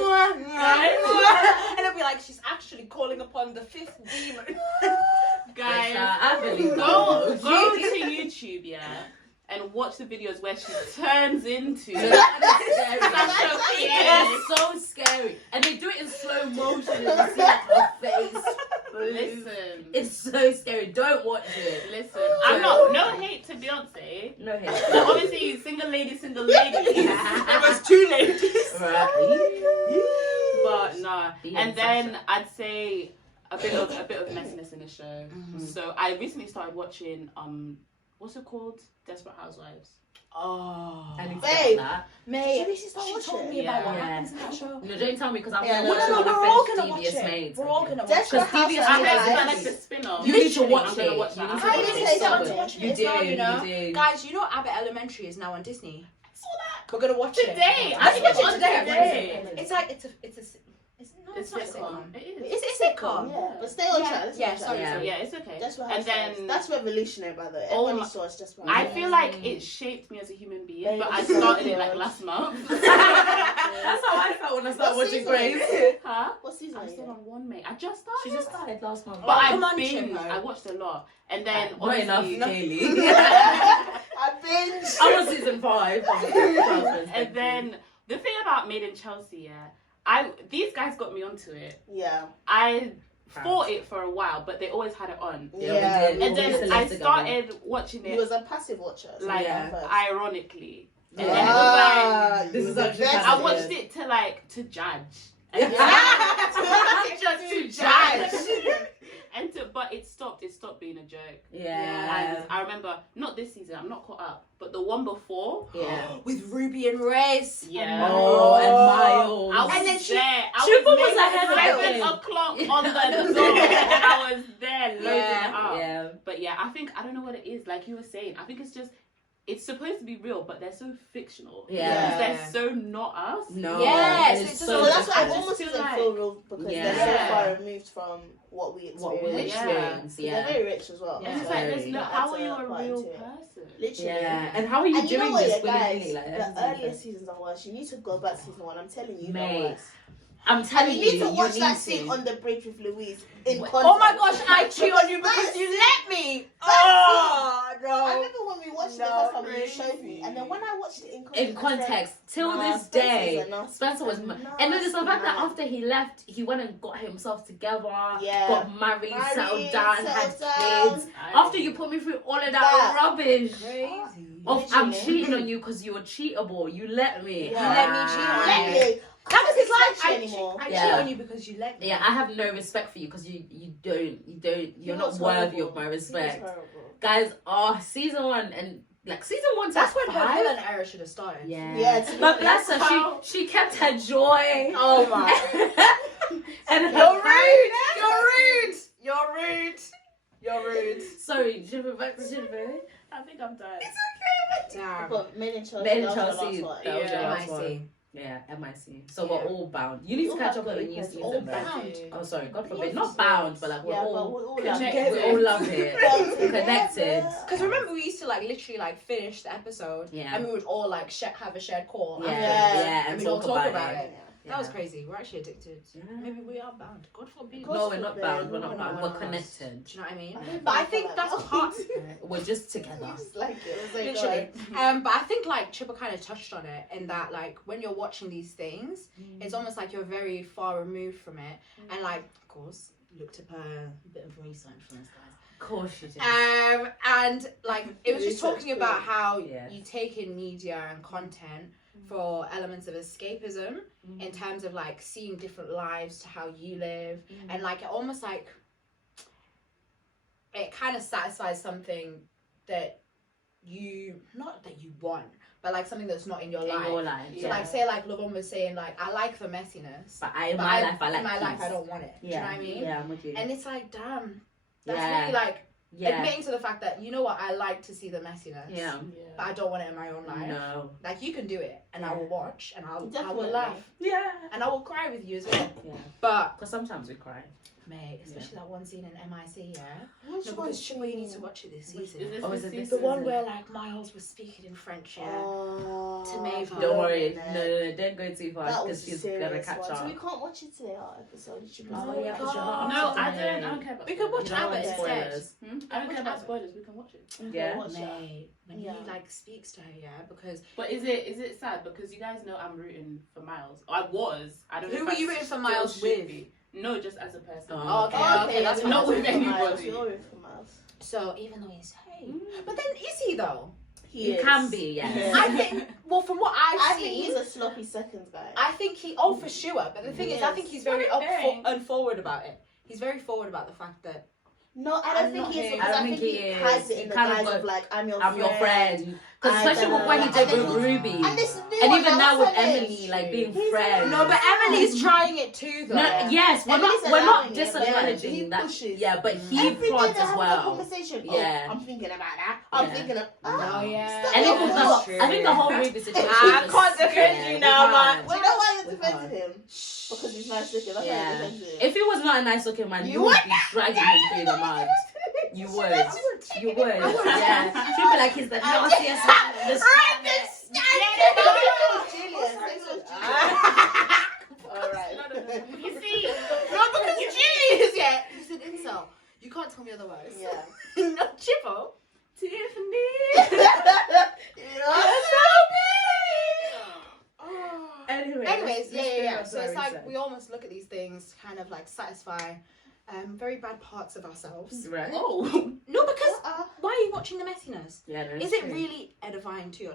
and I'll be like, she's actually calling upon the fifth demon. Guys, I believe go to YouTube, yeah, and watch the videos where she turns into. It's so scary, and they do it in slow motion, and you see like her face. Listen, It's so scary. Don't watch it. listen. I'm not. No hate to Beyonce. No hate. But obviously, single lady. There was two ladies. Right. But nah. Beyonce. And then I'd say a bit of messiness in the show. So I recently started watching what's it called? Desperate Housewives. Oh. I need to Babe. get that. Mate, She start told watching. me about what Yeah. happens in that show. No, don't tell me because I'm Yeah, gonna no, watch no, it when we're I all finish gonna watch Devious it. Maids. We're all gonna watch Desperate it. Because Devious I Maids heard is it's Housewives. like the spin-off. You need to watch I'm gonna it. watch You that. need to I watch need Let me to say start something. watching it You as well, do, you know? you do. Guys, you know Abbott Elementary is now on Disney. We're gonna watch it Today. I think I it's watched it today. today. It's like it's not It's a sitcom. sitcom. It is. It's a sitcom. Yeah, but stay on track. Let's Yeah, watch that. sorry, Yeah. sorry. Yeah, it's okay. That's what And then that's revolutionary, by the way. Oh Everybody my- saw it's just I feel like it shaped me as a human being, Babe, but I it's so started it like good. last month. That's how I felt when I started What watching season Grace. is it? Huh? What season I'm are still you? on one, mate. I just started. She just started last month. But come I on, binged. Chimbo. I watched a lot, and then Not enough, obviously, clearly. I binge. I'm on season 5. and then the thing about Made in Chelsea, these guys got me onto it. Yeah. I fought it for a while, but they always had it on. Yeah, we did. And We used to then live I together. started watching He it was a passive watcher. So like yeah, first. ironically. And then Ah, it was This is you were actually the best. I passive. watched it to judge. Yeah. Just to judge. But it stopped being a joke. Yeah. And I remember, not this season, I'm not caught up, but the one before. Yeah. With Ruby and Reyes. Yeah. Oh, and Miles. I was And then there. Chupa I was ahead of there him. 7 o'clock on the door. I was there loading it up. Yeah. But yeah, I don't know what it is. Like you were saying, I think it's supposed to be real, but they're so fictional. Yeah. They're so not us. No. Yes, it's it's So so that's why I it just almost feel doesn't like- feel real because they're so Yeah. far removed from what we what we experience. experience. They're Yeah. very rich as well. And it's So like, Very. look, how are you a real person? Literally. Yeah. And how are you And you know doing what, this yeah, guys? willingly? Like, The everything's earlier like- seasons are worse. You need to go back to season 1. I'm telling you, they're Mate. worse. I'm And telling you need to watch you that need scene to. on the bridge with Louise in context. Oh my gosh, I cheat on you because you let me. Oh I no. remember when we watched it the No, first time you showed me, crazy. and then when I watched it in In context, till Nah, this Spencer's day, a nasty Spencer was. man. And then it's the fact that Nasty after he left, he went and got himself together, Yeah. got married, settled down, had settled down. kids. After you put me through all of that rubbish Crazy. of I'm Literally. cheating on you because you were cheatable, you let me. Yeah. You let me cheat on Let you. me. That was his Like life. anymore. I cheat Yeah. on you because you let me. Yeah, I have no respect for you because you're not was worthy horrible. of my He was respect. horrible. Guys, season 1 and like season 1 to That's when her 5. villain era should have started. Yeah. Yeah, to be But honest. bless her, she kept her joy. Oh my. And her You're rude. You're rude. You're rude. You're rude. Sorry, should we back to Jennifer? I think I'm done. Damn. But Men in Chelsea. Men in that was the Chelsea, last one. that was your Yeah. last one. Yeah, MIC. So we're all bound. You need to We'll catch have up on to the new be season. all right? bound. Oh, sorry, God forbid. Yes, Not bound, but like we're Yeah, but all we're all connected. we all love it. Connected. Because remember, we used to like literally like finish the episode, Yeah. and we would all like have a shared call. Yeah, afterwards, yeah, and and we'd all talk about it. That was Yeah. crazy. We're actually addicted. Yeah. Maybe we are bound. God forbid. God No, we're not forbid. bound. We're not We're bound. not We're bound. connected. Do you know what I mean? don't But I know think about that's that. part. We're just together. Just like it. It was like, Literally. God. But I think like Chippa kind of touched on it in that like when you're watching these things, it's almost like you're very far removed from it, and like of course looked up a bit of research from this guys. course you do. And like it was just talking about how Yes. you take in media and content for elements of escapism in terms of like seeing different lives to how you live, and like it almost like it kind of satisfies something that you not that you want, but like something that's not in your life. So like say like Lavon was saying like I like the messiness, but in my life I don't want it. Do you know what I mean? Yeah, I'm with you. And it's like damn, that's really like admitting to the fact that you know what, I like to see the messiness. Yeah. But I don't want it in my own life. No. Like you can do it, and I will watch, and I will Definitely. laugh. Yeah. And I will cry with you as well. Yeah. But Because sometimes we cry. mate, especially that one scene in MIC, yeah. Which No, one? because Shiva, you need to watch it this season. Is it The one where like Miles was speaking in French, yeah. To Maeve. Don't worry. No, don't go too far That was because she's serious gonna catch one. up. So we can't watch it today, our episode. It should be Oh, yeah, because you're God. not No, up to I date. don't care about We could watch You don't Abbott want instead. spoilers. I don't care about spoilers. We can watch it. Yeah. Watch that. Mate, when Yeah. he like speaks to her, yeah, because But is it sad because you guys know I'm rooting for Miles? I was. I don't know. who if were I you rooting for still Miles should with? be. No, just as a person. Oh, okay, that's you're not with rooting for Miles, anybody. You're rooting for Miles. So even though he's hey, but then is he though? He is. can be, yes. I think. Well, from what I I've think seen, he's a sloppy seconds guy. I think he. Oh, for sure. But the thing is, I think he's very and forward about it. He's very forward about the fact that. No, I don't I'm think not he is him. because I I don't think think he he hides is. it He in the kind of guise got- of like I'm your I'm your friend. Because And, especially with when he and did then with he- Ruby. And this new And one, even now what's with her name? Emily, like being He's- friends. No, but Emily's trying it too, though. No, yes, we're Emily's not allowing it, disacknowledging he that. pushes. Yeah, but he Every day prods they're as having a well. conversation. Yeah. Oh, I'm thinking about that. I'm Yeah. thinking of. Oh, yeah. stop And it. even the whole, I think the whole Ruby situation. I was- can't defend yeah, you we now, man. can't. Do you know why you're We defending can't. him? Because he's nice looking. That's why Yeah. you're defending him. If he was not a nice looking man, you would be dragging him through the mud. You would. You would. Yeah. She'd be like, he's the nastiest man on this planet. Julius, thanks for Alright. You see, No, because Julius, yeah. He's an insult. You can't tell me otherwise. Yeah. No, Chippo. Tiffany. Anyways, yeah. So Sorry, it's like sorry. we almost look at these things kind of like satisfy very bad parts of ourselves. Right. Oh. No, because why are you watching the messiness? Yeah, no, Is it's it true. really edifying to your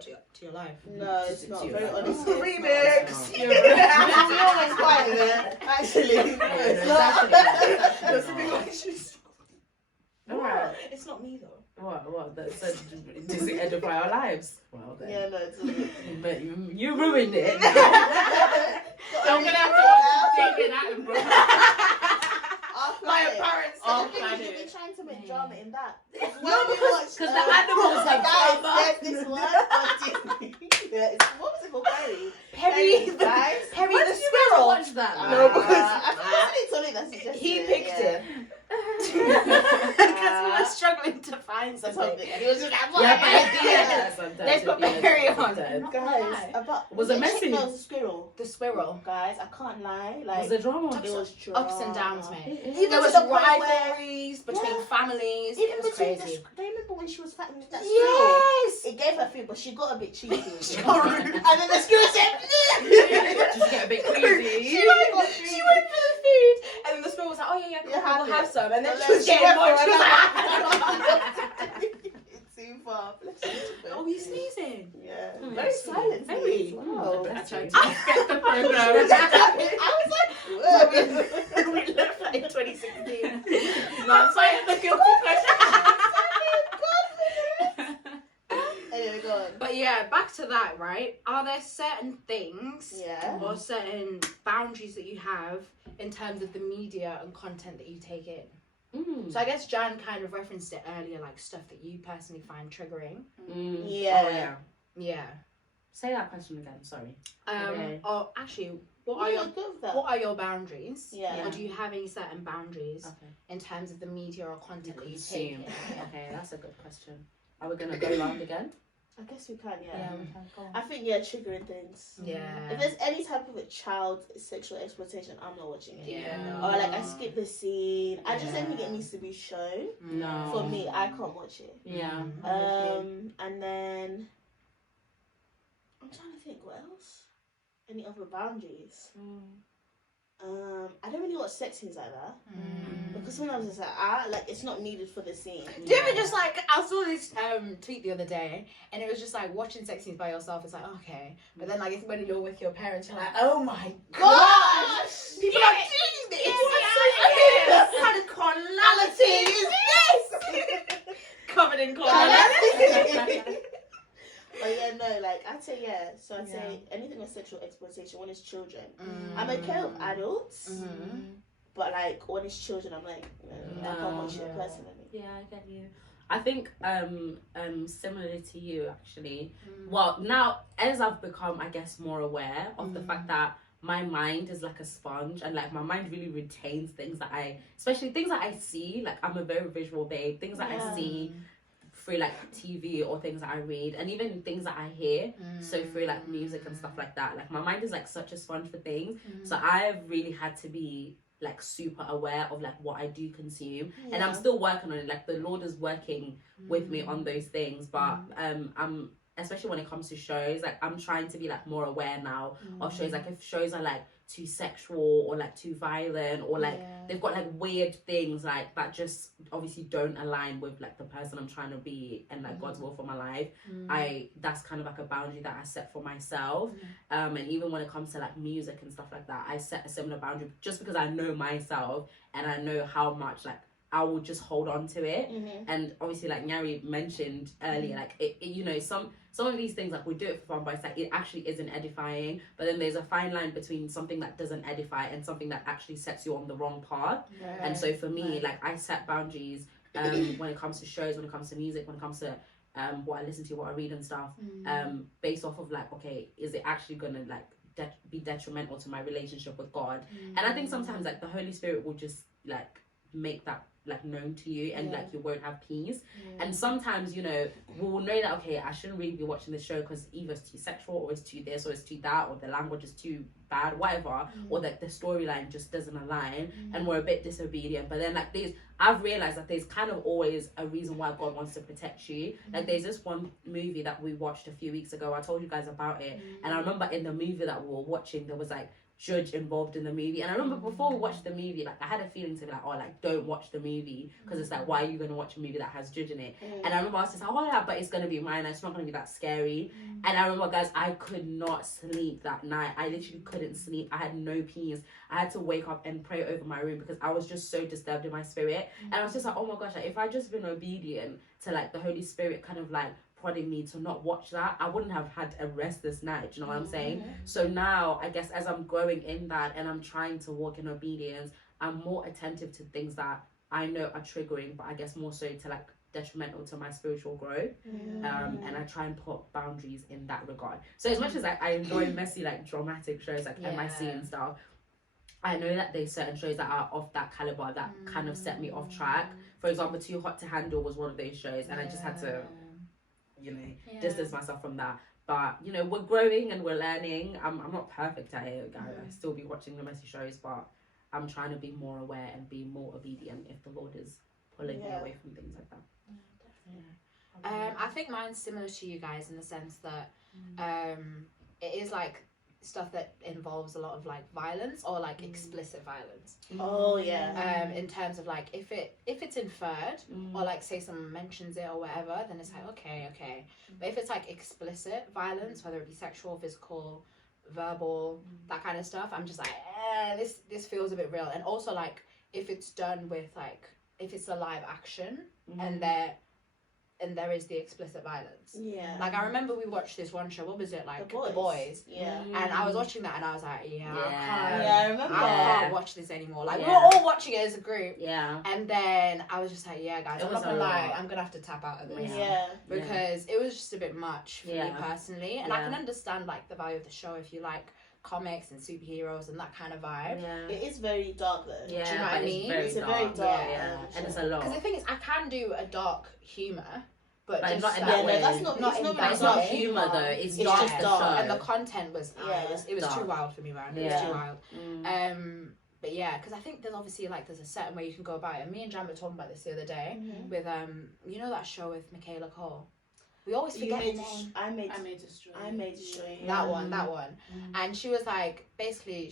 life? No, it's not. It's Very you. honestly. Remix. You're always quiet, man. Actually, Yeah, it's no, not. it's actually not. Alright. It's not me though. What? Does it edify our lives? Well, then. Yeah, no, it's not. But you ruined it. I'm gonna have to watch David Attenborough. My parents. So the I thing is, do. you've been trying to make drama in that. No, because the animals have guys, drama. there's this one on Disney. Yeah, it's, what was it called, Perry? Perry Guys. Perry Why the did you guys squirrel. watch that? No, because I thought it was only that suggested he it, picked yeah. it. Because we were struggling to find something. Something. And he was just like, Yeah, but "What?" it did sometimes. Let's put It did Perry on. sometimes. Guys, about Was it a messy? chick? No, it was a squirrel. The squirrel. Guys, I can't lie. Like, Was the drama? it was drama. Ups and downs, mate. Even There to was the point where- rivalries between Yeah. families. Even It was between crazy. the, I remember when she was fighting with that squirrel. Yes. It gave her food, but she got a bit cheeky. She got rude. And then the squirrel said, Did you get a bit crazy? She went for the food, and then the squirrel was like, "Oh yeah, Yeah, cool, we'll have some." And then And she was then she getting went more. for She was like, It's too far. "Oh, you sneezing?" Yeah. Mm. Very silent. Very. Wow. I I tried tried to respect the program. I was like, whoa. We looked like 2016. I'm sorry, the guilty pleasure. Anyway, go on. But yeah, back to that, right? Are there certain things Yeah. or certain boundaries that you have in terms of the media and content that you take in? Mm. So I guess Jan kind of referenced it earlier, like stuff that you personally find triggering. Mm. Yeah. Oh, yeah. Yeah. Say that question again. Sorry. Okay. Or actually, what Yeah, are your good with that. what are your boundaries? Yeah. Or do you have any certain boundaries Okay. in terms of the media or content that you take Consume. in? Okay, that's a good question. Are we gonna go round again? I guess we can, yeah. Yeah, we can go on. I think, yeah, triggering things. Yeah. If there's any type of a child sexual exploitation, I'm not watching it. Yeah. Or like I skip the scene. I just don't think it needs to be shown. No. For me, I can't watch it. Yeah. And then I'm trying to think what else. Any other boundaries? I don't really watch sex scenes like that. Because sometimes it's like, it's not needed for the scene. Do you ever just like, I saw this tweet the other day, and it was just like watching sex scenes by yourself, it's like, okay. But then like, it's when you're with your parents, you're like, oh my gosh! People are doing this! What kind of carnality is this? Covered in carnality. But yeah, no, like, I'd say so I'd say anything with sexual exploitation when it's children. I'm okay with adults, but like when it's children, I'm like, I can't watch it personally. Yeah, I get you. I think similarly to you actually. Well, now as I've become, I guess, more aware of the fact that my mind is like a sponge, and like my mind really retains things that especially things that I see. Like, I'm a very visual babe. Things that I see through like TV or things that I read, and even things that I hear, so through like music and stuff like that. Like, my mind is like such a sponge for things, so I've really had to be like super aware of like what I do consume, and I'm still working on it. Like, the Lord is working with me on those things, but I'm, especially when it comes to shows, like, I'm trying to be like more aware now of shows. Like, if shows are like too sexual or like too violent, or like they've got like weird things like that just obviously don't align with like the person I'm trying to be and like God's will for my life, that's kind of like a boundary that I set for myself. And even when it comes to like music and stuff like that, I set a similar boundary just because I know myself and I know how much like I will just hold on to it. And obviously, like Nyari mentioned earlier, like it, you know, some of these things, like, we do it for fun, but it's like it actually isn't edifying. But then there's a fine line between something that doesn't edify and something that actually sets you on the wrong path. And so for me, like, I set boundaries when it comes to shows, when it comes to music, when it comes to what I listen to, what I read and stuff, based off of like, okay, is it actually gonna like be detrimental to my relationship with God? And I think sometimes like the Holy Spirit will just like make that like known to you, and like you won't have peace. And sometimes, you know, we'll know that, okay, I shouldn't really be watching this show because either it's too sexual, or it's too this, or it's too that, or the language is too bad, whatever, or that the storyline just doesn't align, and we're a bit disobedient. But then like I've realized that there's kind of always a reason why God wants to protect you. Like, there's this one movie that we watched a few weeks ago, I told you guys about it, and I remember in the movie that we were watching, there was like judge involved in the movie, and I remember before we watched the movie, like, I had a feeling to be like, oh, like, don't watch the movie, because it's like, why are you going to watch a movie that has judge in it? And I remember I was just like, oh yeah, but it's going to be mine, it's not going to be that scary. And I remember, guys, I could not sleep that night. I literally couldn't sleep. I had no peace. I had to wake up and pray over my room because I was just so disturbed in my spirit. And I was just like, oh my gosh, like, if I just been obedient to like the Holy Spirit kind of like prodding me to not watch that, I wouldn't have had a rest this night. Do you know what I'm saying? So now, I guess, as I'm growing in that and I'm trying to walk in obedience, I'm more attentive to things that I know are triggering, but I guess more so to like detrimental to my spiritual growth. And I try and put boundaries in that regard. So as much as I enjoy messy, like dramatic shows like MIC and stuff, I know that there's certain shows that are of that caliber that kind of set me off track. For example, Too Hot to Handle was one of those shows, and I just had to, you know, distance myself from that. But, you know, we're growing and we're learning. I'm not perfect at it. I still be watching the messy shows, but I'm trying to be more aware and be more obedient if the Lord is pulling me away from things like that. I think mine's similar to you guys in the sense that it is like stuff that involves a lot of like violence or like explicit violence. In terms of like if it's inferred or like say someone mentions it or whatever, then it's like okay. But if it's like explicit violence, whether it be sexual, physical, verbal, that kind of stuff, I'm just like this feels a bit real. And also like if it's done with like, if it's a live action and there is the explicit violence. Like, I remember we watched this one show, what was it, like The Boys. And I was watching that and I was like, I remember. I can't watch this anymore. Like, we were all watching it as a group. And then I was just like, guys, I'm not gonna lie, I'm gonna have to tap out of this. Because it was just a bit much for me personally. And I can understand like the value of the show if you like comics and superheroes and that kind of vibe. It is very dark though. Do you know what I mean? It's a very dark and it's a lot. Because the thing is, I can do a dark humour, but just not in that way. That's not humour though. It's just the show. And the content was it was too wild for me, man. It was too wild. But yeah, because I think there's obviously like there's a certain way you can go about it. And me and Jan were talking about this the other day with you know that show with Michaela Cole. We always forget the name. I May Destroy. That one. And she was like, basically,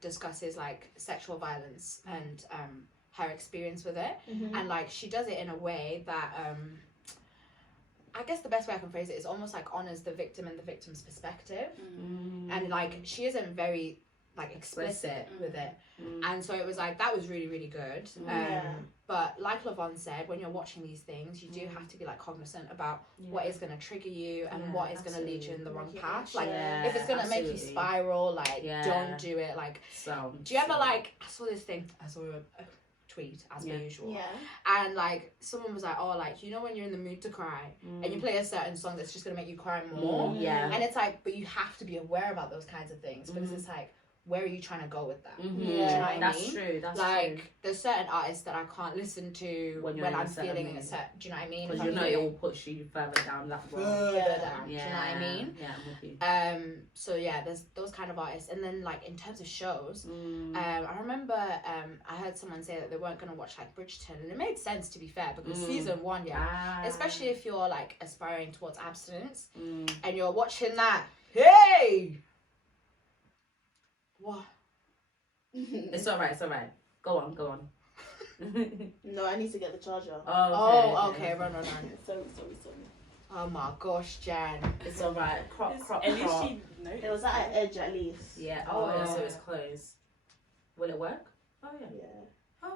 discusses like sexual violence and her experience with it, Mm-hmm. and like she does it in a way that I guess the best way I can phrase it is almost like honors the victim and the victim's perspective, and like she isn't very like explicit with it, and so it was like that was really, really good. But like Lavon said, when you're watching these things, you do have to be like cognizant about what is going to trigger you and what is going to lead you in the wrong path. Like if it's going to make you spiral, like don't do it. Like do you ever like, I saw this thing, I saw a tweet as per usual, and like someone was like, oh, like, you know when you're in the mood to cry and you play a certain song that's just going to make you cry more, and it's like, but you have to be aware about those kinds of things, because it's like, where are you trying to go with that? Do you know what I mean? That's true. That's like true. there's certain artists that I can't listen to when I'm feeling a set. Do you know what I mean? Because you know it will push you further down that road. Further down. Do you know what I mean? Yeah, I'm with you. So yeah, there's those kind of artists, and then like in terms of shows, I remember I heard someone say that they weren't gonna watch like Bridgerton, and it made sense, to be fair, because season 1, especially if you're like aspiring towards abstinence and you're watching that, hey. What? It's alright. Go on. No, I need to get the charger. Oh, okay. Run. Sorry. Oh my gosh, Jan. It's alright. Crop. At least she knows. It was at an edge at least. Yeah. Oh, yeah. So it's close. Will it work? Oh yeah.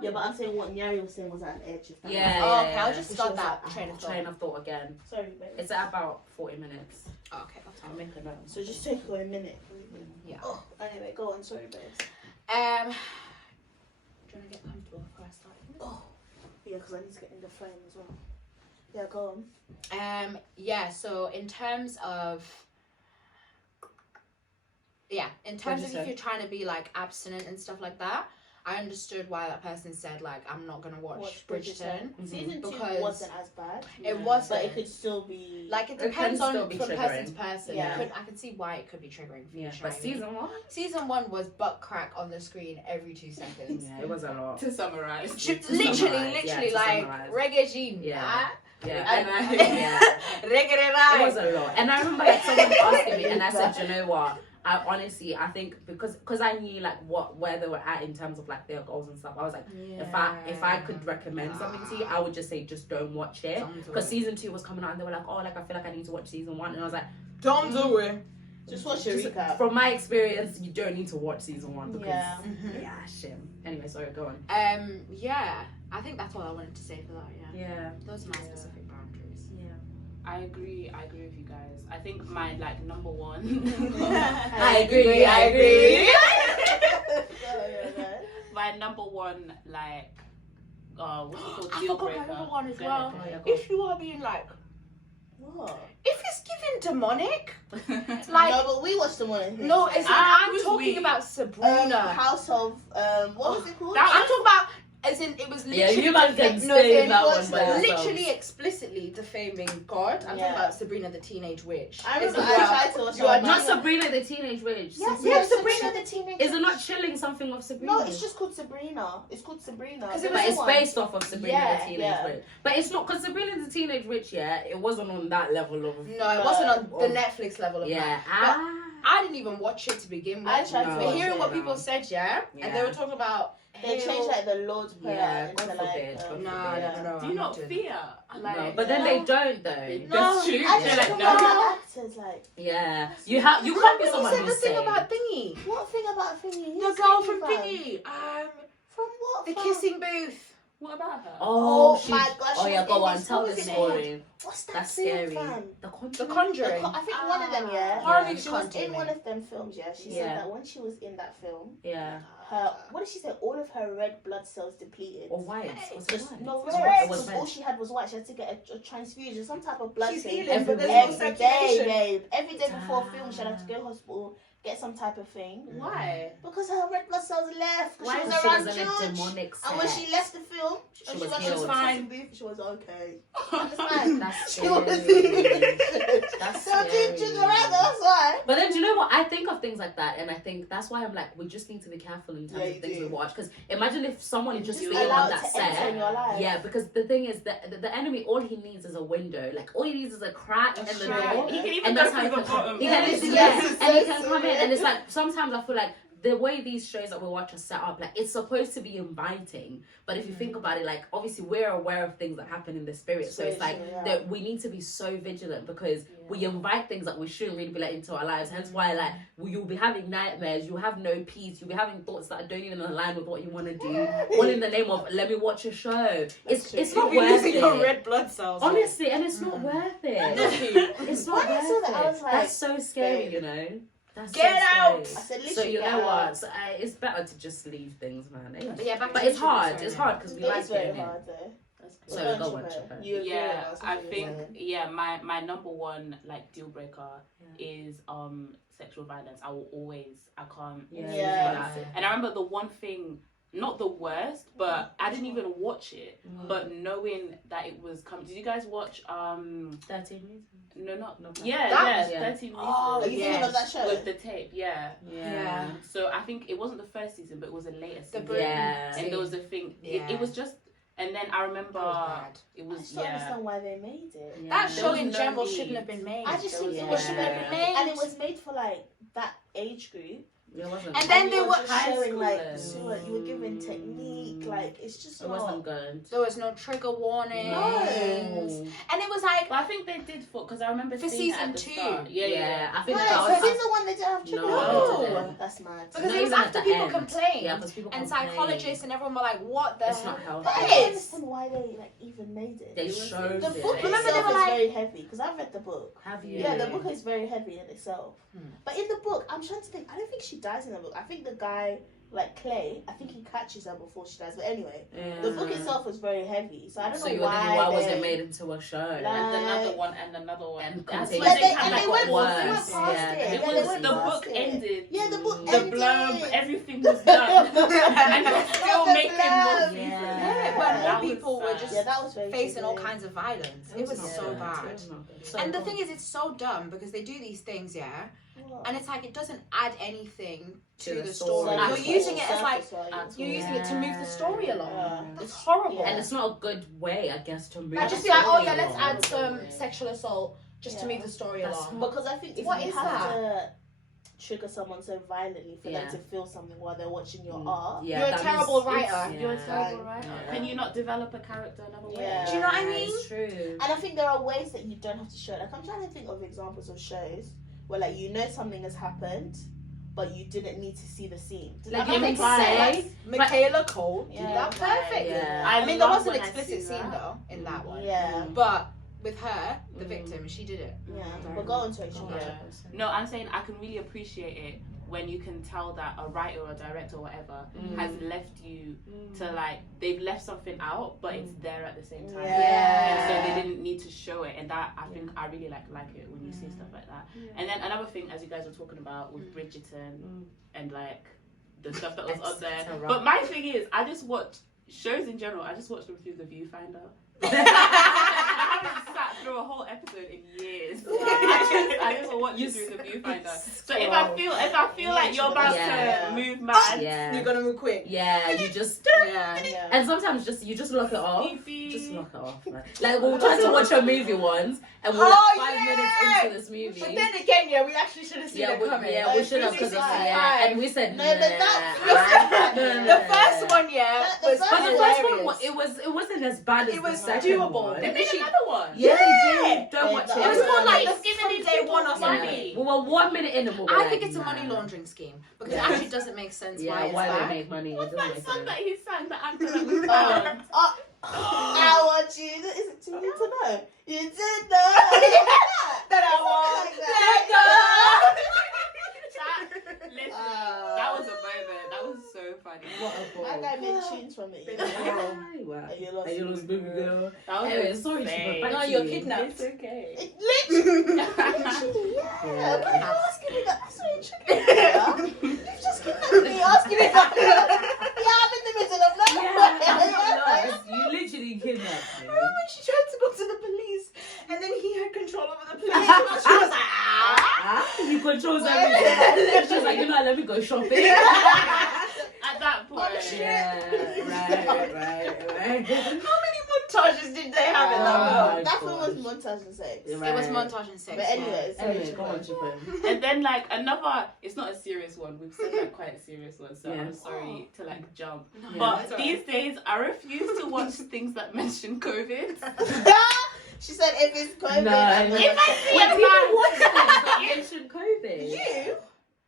Yeah, but I'm saying what Nyari was saying was at an edge. If that Yeah. makes sense. Oh, okay. I'll just start that train of thought. Again. Sorry, babe. It's at about 40 minutes. Oh, okay, that's I'll make a note. So just take away a minute. Yeah. Oh, anyway, go on. Sorry, babes. Do you want to get comfortable before I start? Oh, yeah, because I need to get in the frame as well. Yeah, go on. Yeah. So in terms of if you're trying to be like abstinent and stuff like that, I understood why that person said like, I'm not gonna watch Bridgerton. Season 2 because wasn't as bad. It wasn't, but it could still be like, it depends on from person triggering. to person. Yeah. I can see why it could be triggering for you. But season 1 was butt crack on the screen every 2 seconds. Yeah, it was a lot. To summarize. Literally like reggae jean. Yeah. Reggae. It was a lot. And I remember like someone asking me, and I said, you know what? I honestly, I think because I knew like where they were at in terms of like their goals and stuff, I was like, if I could recommend something to you, I would just say just don't watch it, because season 2 was coming out and they were like, oh, like I feel like I need to watch season 1, and I was like, don't do it. Just watch a recap. From my experience, you don't need to watch season 1 because shit. Anyway, sorry, go on. I think that's all I wanted to say for that. Yeah. Those are my specific boundaries. Yeah. I agree with you guys. I think my like number one. I agree. My number one, like, what's it called? I Deal forgot breaker. my number one as Go well. ahead. If you are being like, What? if it's giving demonic, Like, no, but we watched the one. No, it's I'm talking about Sabrina. House of what was it called? I'm talking about. As in, it was literally you might can say that one by yourselves. literally explicitly defaming God. I'm talking about Sabrina the Teenage Witch. I remember I tried to watch it. Not Sabrina the Teenage Witch. Yes, Sabrina the Teenage Witch. Is it not chilling something of Sabrina? No, it's just called Sabrina. It's called Sabrina. But it's based off of Sabrina the Teenage Witch. But it's not, because Sabrina the Teenage Witch, it wasn't on that level of... No, it wasn't on the Netflix level of that. Yeah. I didn't even watch it to begin with. I tried to but watch hearing it. what people said, and they were talking about... They changed like the Lord's Prayer into God like... forbid. No. Do you not fear? Like, no, but then they don't though. No, that's true. I They're just like, know no. actors like... Yeah. You can't be someone said the who's thing saying... about Thingy. What thing about Thingy? The girl from Thingy. From what? The kissing booth. What about her? Oh my gosh. Oh yeah, go on. Tell the what was it story. What's that That's film, scary. fam? The Conjuring. I think one of them, Horror She movie was Conjuring. in one of them films, She said that when she was in that film, what did she say? All of her red blood cells depleted. Or white. Was it white? No, It red. was red. All she had was white. She had to get a transfusion, some type of blood She's thing. healing, Every but there's no day, circulation. babe. Every day before film, she'd have to go to hospital, get some type of thing. Why? Because her red blood cells left. Why? She was Because around she was in a George. demonic And when set. she left the film, She was was healed. fine. She was okay. Understand? That's She was scary. That's So I didn't scary. jiggle around, that's why. But then, do you know what? I think of things like that, and I think that's why I'm like, we just need to be careful in terms Yeah, of you things do. we watch. Because imagine if someone just being allowed on that to enter in set. your life. Yeah, because the thing is that the enemy, all he needs is a window. Like, all he needs is a crack in the door. He can even And go that's how through he the can bottom. He can, Yes, and yes, he can come in. yes. And it's like, sometimes I feel like the way these shows that we watch are set up, like, it's supposed to be inviting, but if you think about it, like, obviously we're aware of things that happen in the spirit, so it's like that we need to be so vigilant, because we invite things that we shouldn't really be letting into our lives. Hence why, like, you'll be having nightmares, you'll have no peace, you'll be having thoughts that don't even align with what you want to do, all in the name of let me watch a show. It's not worth it. Your red blood cells, honestly, and it's not worth it. It's not worth it. I was like, that's so scary, you know. That's get out! I said, So you know what? So, it's better to just leave things, man. But it's hard. It's hard because we like very doing hard it. though. So go watch it. Yeah, I think my number one like deal breaker is sexual violence. I can't do that. And I remember the one thing, not the worst, but I didn't even watch it. But knowing that it was coming, did you guys watch 13 Reasons? No, not 13 Reasons. Oh, you thinking of that show? With the tape, yeah. So I think it wasn't the first season, but it was a later season. And there was a thing. It was just. And then I remember it was. I just don't understand why they made it. That show in general shouldn't have been made. I just think it shouldn't have been made, and it was made for like that age group. And then they were showing like you were given technique, like it's just it wasn't good. There was no trigger warnings. No. And it was like, but I think they did because I remember for seeing season it at the 2. Start. I think for season 1 they didn't have trigger warnings. No. That's mad. Because it was after people complained. Yeah, because people and complained. Psychologists and everyone were like, what the It's not healthy. But I don't understand why they like even made it. They showed the it. book Remember itself they were is like, very heavy because I've read the book. Have you? Yeah, the book is very heavy in itself. But in the book, I'm trying to think. I don't think she dies in the book. I think the guy, like Clay, I think he catches her before she dies. But anyway, the book itself was very heavy. So I don't know why was it made into a show? Like, and another one. And they went past it. It was the book ended. Yeah, the book the ended. blurb, everything was done, and they're still making more seasons. But more people were just that was facing all kinds of violence. It was so bad. And the thing is, it's so dumb because they do these things, and it's like it doesn't add anything to the story. You're using it as like you're using it to move the story along. It's horrible, and it's not a good way, I guess, to move. I just be like, oh yeah, let's add some sexual assault just to move the story along. Because I think if you have to trigger someone so violently for them to feel something while they're watching your art, you're a terrible writer. You're a terrible writer. Can you not develop a character another way? Do you know what I mean? It's true. And I think there are ways that you don't have to show it. Like I'm trying to think of examples of shows where like you know something has happened, but you didn't need to see the scene. Like you can say, Michaela Cole did that perfectly. Yeah. I mean, there was an explicit scene though in that one. Yeah. But with her, the victim, she did it. Yeah. But go on to it. No, I'm saying I can really appreciate it when you can tell that a writer or a director or whatever has left you to like they've left something out, but it's there at the same time. And so they didn't need to show it, and that I think I really like it when you see stuff like that. And then another thing, as you guys were talking about with Bridgerton and like the stuff that was on there. But my thing is, I just watch shows in general. I just watch them through the viewfinder. I haven't sat through a whole episode in years. I just watch you through the viewfinder. So if I feel like you're about to move mad, you're gonna move quick. You just and sometimes you just lock it off. Just lock it off, man. Like we were trying to watch a movie once, and we're like 5 minutes into this movie. But then again, we actually should have seen it coming. Yeah, we should have because and we said no. But the first one, but the first one, it wasn't as bad as it was the second doable. one. They made another one. Yeah, they did. Don't watch it. It was more like it's giving day one or something. money. We were 1 minute in and we were I think it's a money laundering scheme because it actually doesn't make sense why they make money. What's that song that he sang that I'm I want you. Is it too late to know? You did know that I want Listen, that was a moment. That was so funny. What a ball. that guy made tunes from it. Wow. And you lost baby girl. That was Anyway, sorry, No, you're kidnapped. It's okay. Literally, yeah. Okay, you're asking me that. That's so intriguing. You've just kidnapped me asking me that. Yeah, I'm in the middle of nowhere. You literally kidnapped me. Remember when she tried to go to the police and then he had control over the police? She was like, He controls everything. She was like, let me go shopping. At that point. Yeah, right. how many more montages did they have in that film? That film was montage and sex. You're It was right. montage and sex. But anyways, Anyway, go on, Chipo. And then like another, it's not a serious one. We've said like quite a serious one, so Yeah. I'm sorry to like jump. Yeah. But It's these days, I refuse to watch things that mention COVID. she said if it's COVID, No, I'm no. not If I watching see it. a People man, watch things that mention COVID.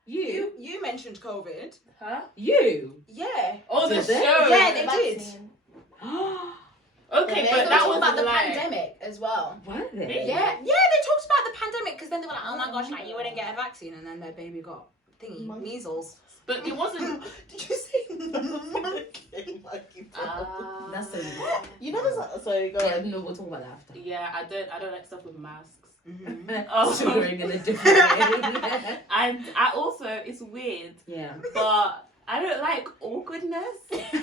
You mentioned COVID. huh? You. Yeah. Oh, the Did they? show. Yeah, they did. Vaccine. Okay, They but They that talked was about the like, pandemic as well. Were they? Really? Yeah, they talked about the pandemic because then they were like, oh my gosh, like you wouldn't get a vaccine, and then their baby got thingy, measles. But it wasn't. Did you say no? That's so. You know there's sorry, go Yeah, on. no, we'll talk about that after. Yeah, I don't like stuff with masks. Oh, sugaring in a different way. And I also, it's weird, Yeah. but I don't like awkwardness. No, Chipper,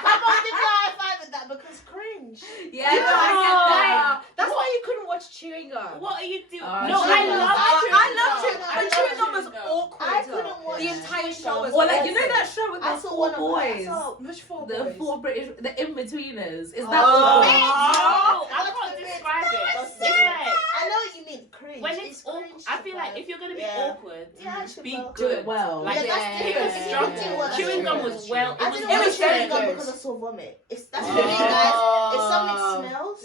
come on, did you high five with that because cringe. Yeah, no, I get that. That's why you couldn't watch chewing gum. What are you doing? Oh, No, chewing I gum. love I chewing love gum. chewing, I but love chewing gum was chewing gum. awkward. I couldn't watch The entire show was. Or like, you know awkward. that show with I the saw four one boys? Which four The boys? four British, the in-betweeners. Is that Oh. No, I That's can't the describe it. That's It's the like, I know what you mean, cringe. when it's awkward, cringe, I feel like Chipper. if you're gonna be Yeah. awkward, Yeah, be Chipper. Do good. it well. Like, Yeah, that's it different. was strong. You do what- Chewing gum That's was true. well. I It didn't It watch was chewing very gum good. because I saw vomit. If that's Oh. the thing, guys. If something smells,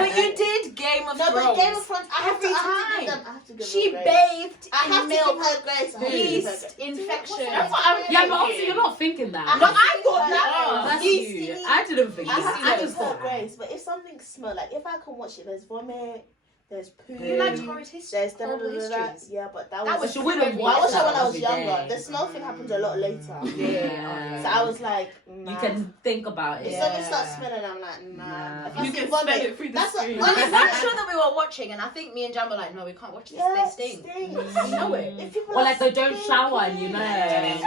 But you did Game of no, Thrones. but Game of Thrones, I have to Every give time. them. I have to give She them grace. bathed I have in to give milk, her grace. I have to give her yeast, grace. infection. That's what I'm Yeah, but obviously you're not thinking that. I No, have I to thought give her that. grace. That's Yeasty. you. I didn't think I that. have I to just give her thought. grace. But if something smells like, if I can watch it, there's vomit, there's poo. You liked horrid history. There's da- da- horrible da- da- da. histories. Yeah, but that That was. was She wouldn't I watch watched that that when I was every younger. day. The smell thing happened a lot later. Yeah. So I was like, nah. You can think about If it. Yeah. something starts smelling, I'm like, nah. Nah. If I You see can vomit, smell it through the that's what- screen. There was one show that we were watching, and I think me and Jam were like, no, we can't watch this. Yeah, They stink. stinks. You know it. If people Or are like they don't shower and you know. stinking.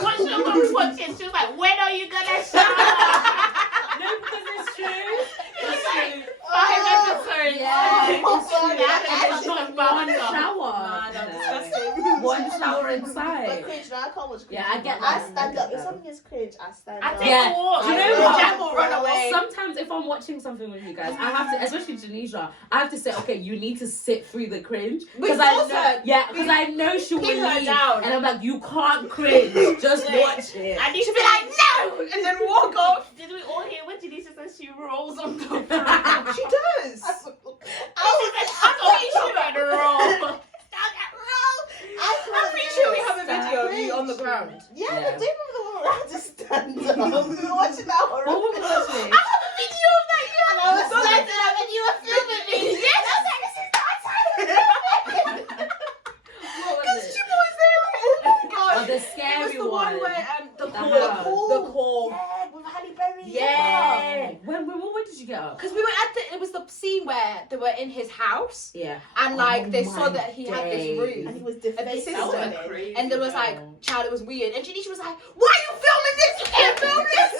What show I was watching? She was like, when are you gonna shower? No, because it's true. It's like 5 episodes. Yeah. Oh, God, It's not about One stuff. shower. Nah, no, disgusting. One shower But inside. cringe, no, I can't watch cringe. Yeah, I get I that. stand I up. get If that. something is cringe, I stand I up. take Yeah. a walk. Do you know I what? Jam will run away. Sometimes if I'm watching something with you guys, I have to, especially Janisha, I have to say, okay, you need to sit through the cringe. Because I force know, her. yeah, because I know she will Pin her leave. down. And I'm like, you can't cringe. Just watch it. I need She'd to be like, no! And then walk off. Did we all hear when Janisha says she rolls on the ground? She does. I roll. I'm pretty sure we have a video of you on the ground. Yeah, Yeah. but do you remember the one where I had to stand up? We were watching that horror What film. was we watching? I have a video of that, yeah. And I was standing up and you were filming me. Yes. And I was like, this is not time. What was Because it? Chibo was there like, oh my god. Oh, the It was scary the one one. where the The core. house. The core. Yeah, with Halle Berry. Yeah. When did you get up? Because we were at it was the scene where they were in his house Yeah. and like Oh they my saw that he had this days. room. And he was the defaced. sister. That was Sister. crazy. And there was like, Oh. child, it was weird. And Janisha was like, why are you filming this? You can't film this.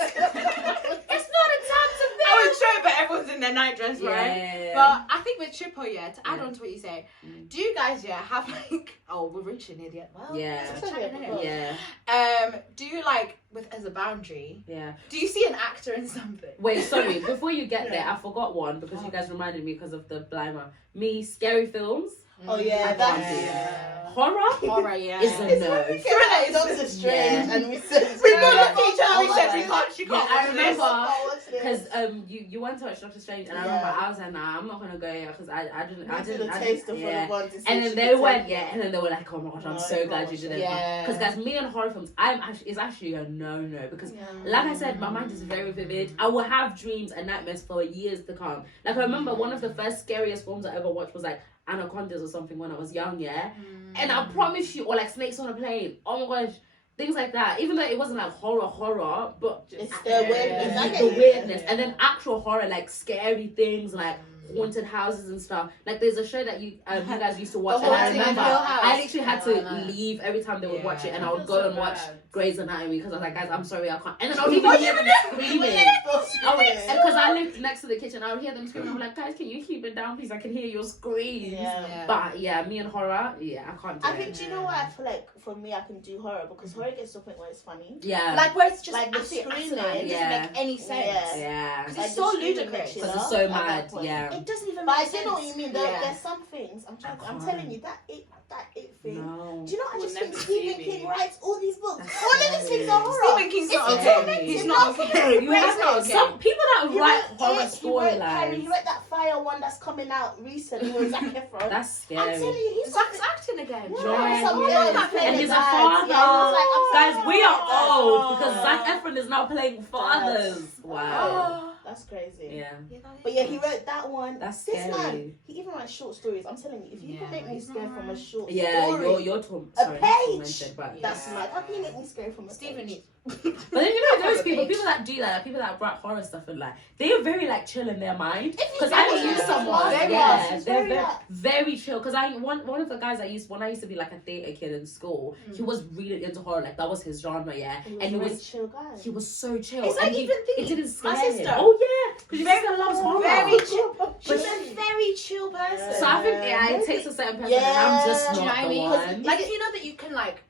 It's not a time to film. I was sure, but everyone's in their night dress, right? Yeah. But I think with Chippo, yeah, to add Yeah. on to what you say, Mm. do you guys, yeah, have like, oh, we're reaching it yet. Well, Yeah. we're chatting here. Yeah. Do you like, with as a boundary, Yeah. do you see an actor in something? Wait, sorry. Before you get there, I forgot one because you guys reminded me because of the blimer. Me, scary films, Oh yeah, I that's can't do Yeah. horror Horror, yeah. is a no. Thriller is Doctor Strange, Yeah. and we said We both Yeah. looked at each other and we said, we can't, she Yeah, can't I watch this. remember because you went to watch Doctor Strange and I remember Yeah. I was like, nah, I'm not gonna go here because I didn't the taste of yeah. one And then they went, yeah, and then they were like, oh my gosh, I'm No, so I glad can't you watch didn't. it. Yeah. Because guys, me and horror films, it's actually a no because like I said, my mind is very vivid. I will have dreams and nightmares for years to come. Like I remember one of the first scariest films I ever watched was like Anacondas or something when I was young, yeah. And I promise you, or like Snakes on a Plane. Oh my gosh, things like that. Even though it wasn't like horror, but just It's the weirdness. I the get you. weirdness, and then actual horror, like scary things, like haunted houses and stuff. Like there's a show that you guys used to watch, The and I Haunting of remember Hill House. I literally had to No. leave every time they would watch it, and I would That's go so and watch bad. Grey's Anatomy because I was like, guys, I'm sorry, I can't. And then I would even hear them screaming. Because I lived next to the kitchen, I would hear them screaming. I'm like, guys, can you keep it down, please? I can hear your screams. Yeah. But yeah, me and horror, yeah, I can't do I it. think, do you know what I feel like for me I can do horror because horror gets to a point where it's funny. Yeah. Like where it's just Like the absolute screaming. asinine. It Yeah. doesn't make any sense. Yeah. Yeah. Because Like it's the so screaming ludicrous. makes you Because laugh it's so at that mad. point. Yeah. It doesn't even But make I sense. do know what you mean. Yeah. There's some things I'm telling you that it thing. No. Do you know? I Will just think never Stephen see King me. writes all these books. That's All of these scary. things are horror. Stephen King's It's not it's okay. tormenting. He's It's not not okay. You have not okay. some people that He write wrote horror it, he wrote Carrie, he storylines. wrote that fire one that's coming out recently with Zac Efron. That's I'm telling scary. you, he's Zach's acting again. Yeah, Yeah. some Yeah. girl is playing And the he's a dad. father. Yeah, he was like, I'm Guys, sorry, we are I'm sorry. old because Zac Efron is now playing fathers. Wow. That's crazy. Yeah. But yeah, he wrote that one. That's This scary. man, he even writes short stories. I'm telling you, if you can make me he's scared not from a short Yeah, story, you're a sorry, page. tormented, but that's Yeah. mad. How can you make me scared from a Stephen, page? But then you know those Cover people, page. people that do that, like, people that write horror stuff and like, they are very like chill in their mind. Because very I knew chill. someone, Very yeah, chill. He's they're very very, chill. very chill. Because one of the guys when I used to be like a theater kid in school, he was really into horror. Like that was his genre, yeah. He was And a very chill guy. he was so chill. It's like and even it didn't scare my him. sister. Oh yeah, because your sister loves horror. Very chill. But She's a very chill person. So I think it takes a certain person, and I'm just Yeah. not Do you know what I the mean? one. Like if you know that you can like,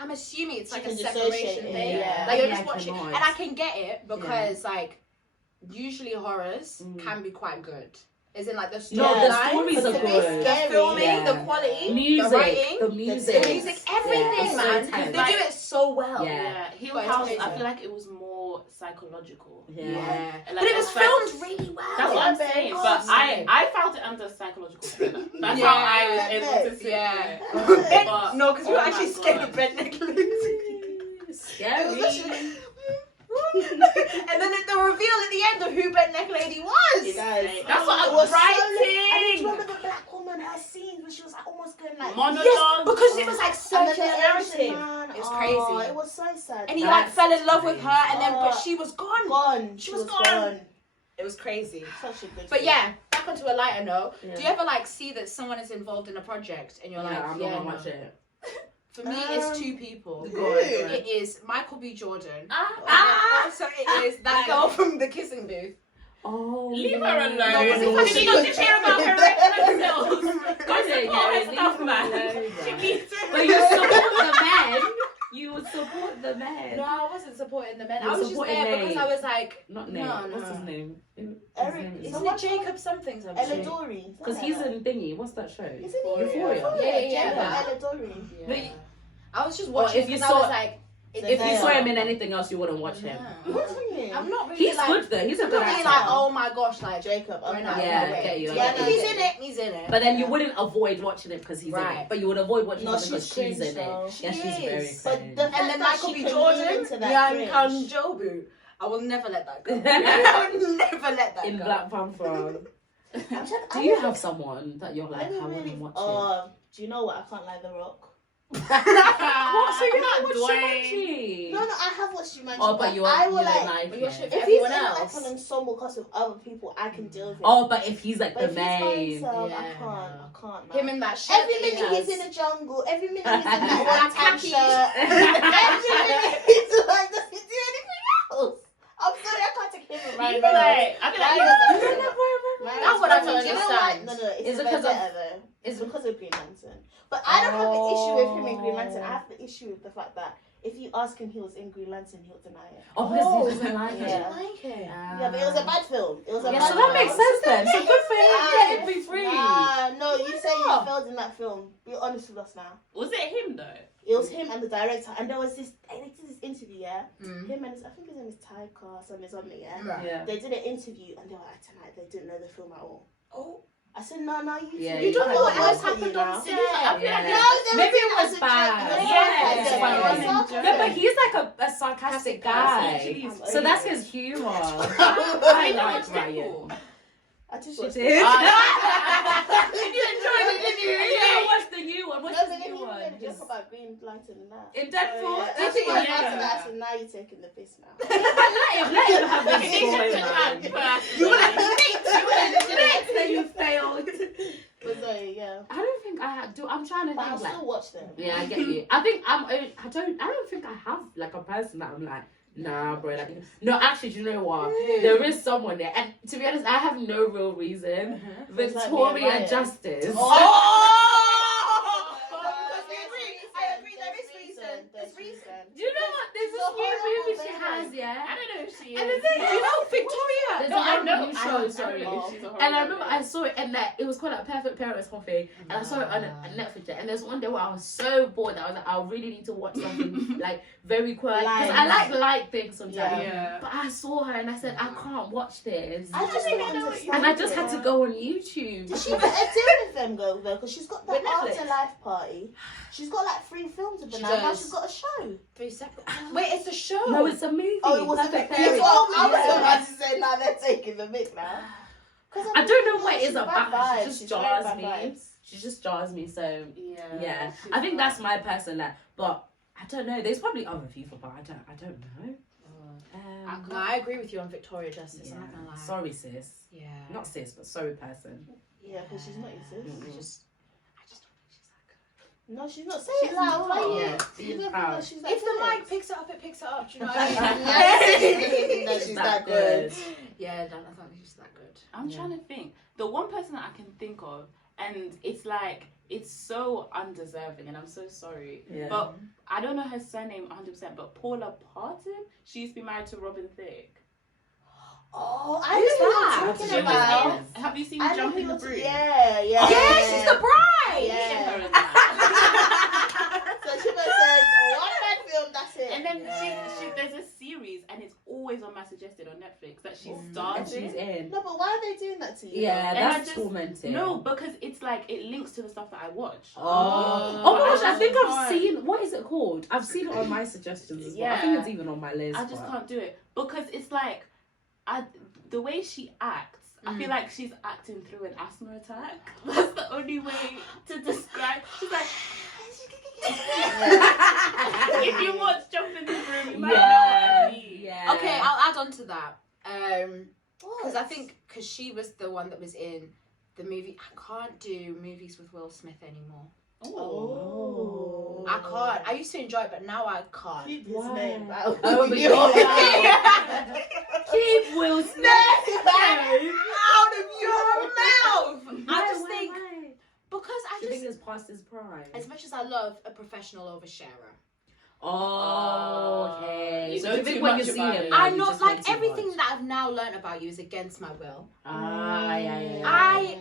I'm assuming it's You like a can separation dissociate it, thing. yeah. Like you're Yeah, just I watching, cannot. and I can get it because like usually horrors can be quite good. As in like the story, No, the line, stories but are to be good. the scary. filming, Yeah. the quality, Music, the writing, the music, the music, everything, Yeah, it's so man. tense. They do it so well. Yeah. Yeah, Hill But it's House, crazy. I feel like it was more psychological. Yeah. And, But it was it's like- filmed really well. That's what I'm Yeah, saying, oh, but sorry. I felt it under psychological thriller. That's Yeah. how I was able to see Yeah. it. Yeah. No, because we were Oh my actually scared God. of redneck ladies. Scary. And then the reveal at the end of who Redneck Lady was. Guys, That's what it I'm was writing. And do you remember the black woman, her scene where she was like almost going like Monologue. Yes, because it was like and then circular the narrative. Asian man, It was oh, crazy. It was so sad. And he That's like fell in love with her, and then but Oh. she was gone. gone. She was gone. It was crazy. Such a good. But film. yeah, back onto a lighter note. Yeah. Do you ever like see that someone is involved in a project and you're like, I'm yeah, not gonna no. watch it. For me, it's two people. Who? Go on. It is Michael B. Jordan. Ah. Also, it is that girl from the kissing booth. Oh, Leave her alone. No, Did but you if not just hear about her red cells? Go Yeah, support her leave stuff, her man. alone, She man. needs to. But you support the men. You would support the men. No, I wasn't supporting the men. You I was just supporting there because Nate. I was like, Not No, Nate. What's no. his name? Eric, isn't it Jacob something? Eladori. Because he's in Thingy. What's that show? Isn't he Euphoria. Yeah. Jacob Eladori. But I was just Well, watching if you because I saw- was like, If you Yeah. saw him in anything else, you wouldn't watch him. No. What's his I'm name? not really He's like, good though. He's a I'm good not really actor. like, oh my gosh, like Jacob. right now. Yeah, no I way. get you, I get If you. he's in it, he's in it. But then you wouldn't avoid watching it because he's in Right. it. But you would avoid watching No, it because she's she's in cringe, though. it. She Yeah, she's very is. But cringe. the And fact then that Michael she B. can Jordan, lean into that Young cringe. Kanjobu. I will never let that go. I will never let that In go. Black Panther. I'm trying- Do you have someone that you're like, Let me I wouldn't really. watch it? Oh, do you know what? I can't like The Rock. What? So you're not watching Dwayne. Jumanji? No, I have watched you mention. Oh, but you I don't will like. like But you're shit it. for If he's in everyone like else. an ensemble cast with other people, I can deal with it. Oh, but if he's like but the if he's by main. himself, I Yeah. can't. Man. Him in that shirt. Every that he minute he's has. in a jungle. Every minute he's in that That one tag khaki. shirt. Every minute he's like, does he do anything else? I'm sorry, I can't take him from Ryan Right, Reynolds. I feel Ryan like Reynolds. That's what I don't Do you know what? understand. No, it's Is it a because of- vendetta though. It's is it- because of Green Lantern. But I don't have the issue with him in Green Lantern. I have the issue with the fact that if you ask him he was in Green Lantern, he'll deny it. Oh, because he doesn't like I it. Yeah. didn't like it. Yeah, but it was a bad film. It was a Yeah, bad so that film. makes sense then. So good for him. Ah, Let it be free. No, you say you not? failed in that film. Be honest with us now. was it him though? It was him and the director, and there was this. They did this interview, yeah. Mm. Him and I think his name is Taika, something, yeah. Right. Yeah. They did an interview, and they were like, tonight they didn't know the film at all. Oh, I said, no, you. Yeah, two, you don't know what I else tell you happened now. on set. I feel like Yeah. No, they Maybe were it doing was as a bad. joke. It was Yeah, sarcasm. it's It funny. was Yeah, sarcasm. but he's like a sarcastic guy. Sarcastic So that's his humor. I I know like it's Ryan. Deadpool. I just She watched did. it. You enjoyed it, didn't you? Yeah, what's the new one? What's No, the but new one? made a joke about green lighting and that. In Deadpool? Yeah. Did you? I said, now you're taking the piss now. Let him have his story, man. You would have Then you failed. But sorry, yeah. I don't think I have. I'm trying to But think. I'll Like, still watch them. yeah, I get you. I think I don't think I have like a person that I'm like, nah, bro. Like, no, actually, do you know what? There is someone there, and to be honest, I have no real reason. Victoria Justice. I agree. There is reason. There's reason. Do you know what? There's this new movie she has, yeah. I don't know if she is. And the thing, you know, Victoria. There's No, I one know. new show, sorry. And I remember I saw it, and that it was called like Perfect Parents Coffee, and I saw it on Netflix. And there's one day where I was so bored that I was like, I really need to watch something like very quirky, because I like light things sometimes. Yeah. But I saw her and I said, I can't watch this. I just don't understand. And I just had to go on YouTube. Did she let her deal with them go though? Because she's got the With Netflix? Afterlife party. She's got like 3 films of She them now. Now does. she's got a show. 3 separate. Wait, it's a show. No, it's a movie. Oh, it was Perfect a Parents. I was about to say now they're taking the mic now. I don't know what it is she's about bad her. vibes. She She's just very jars bad me. vibes. She just jars me. So yeah, She's I think bad. that's my person. Like, but I don't know. There's probably other people, but I don't know. No, I agree with you on Victoria Justice. Yeah. I'm not gonna lie. Sorry, sis. Yeah. Not sis, but sorry, person. Yeah, because she's not your sis. Mm-mm. I just don't think she's that good. No, she's not. Say She's it loud. not. Why Yeah, you? she's You never proud. know she's that If the good. mic picks it up, it picks it up. Do you know what I mean? Yeah, no, she's that good. Yeah, I don't think she's that good. I'm trying to think. The one person that I can think of, and it's like, it's so undeserving, and I'm so sorry. Yeah. But I don't know her surname 100%, but Paula Parton, she used to be married to Robin Thicke. Oh, I know who Who's you're that? talking She was about. in- Have you seen I know Jump who in the you're Broom? Yeah. Yeah, she's the bride. Yeah. So So she was said, one bad film, that's it. and then Yeah. she there's a series, and it's always on my suggested on Netflix that she And stars she's in. in. No, but why are they doing that to you? Yeah, And that's I just- tormenting. No, because it's like it links to the stuff that I watch. Oh my gosh, I think I've can't. seen, what is it called? I've seen it on my suggestions as well. I think Yeah. it's even on my list. I just but- can't do it because it's like, the way she acts, I feel like she's acting through an asthma attack. That's the only way to describe. She's like, if you watch Jump in the Broom, you might know what I mean. Yeah. Okay, I'll add on to that. Because I think because she was the one that was in the movie. I can't do movies with Will Smith anymore. Oh. I can't. I used to enjoy it, but now I can't. Keep his Why? name out. Oh, but you're right. Keep Will Smith out of your mouth. I just think Why? because I Do you think just it's past his prime? as much as I love a professional oversharer. Oh, okay. You So know do you think too when you much see about him, it. now, I'm you not just know like too everything much? that I've now learned about you is against my will. Ah, yeah.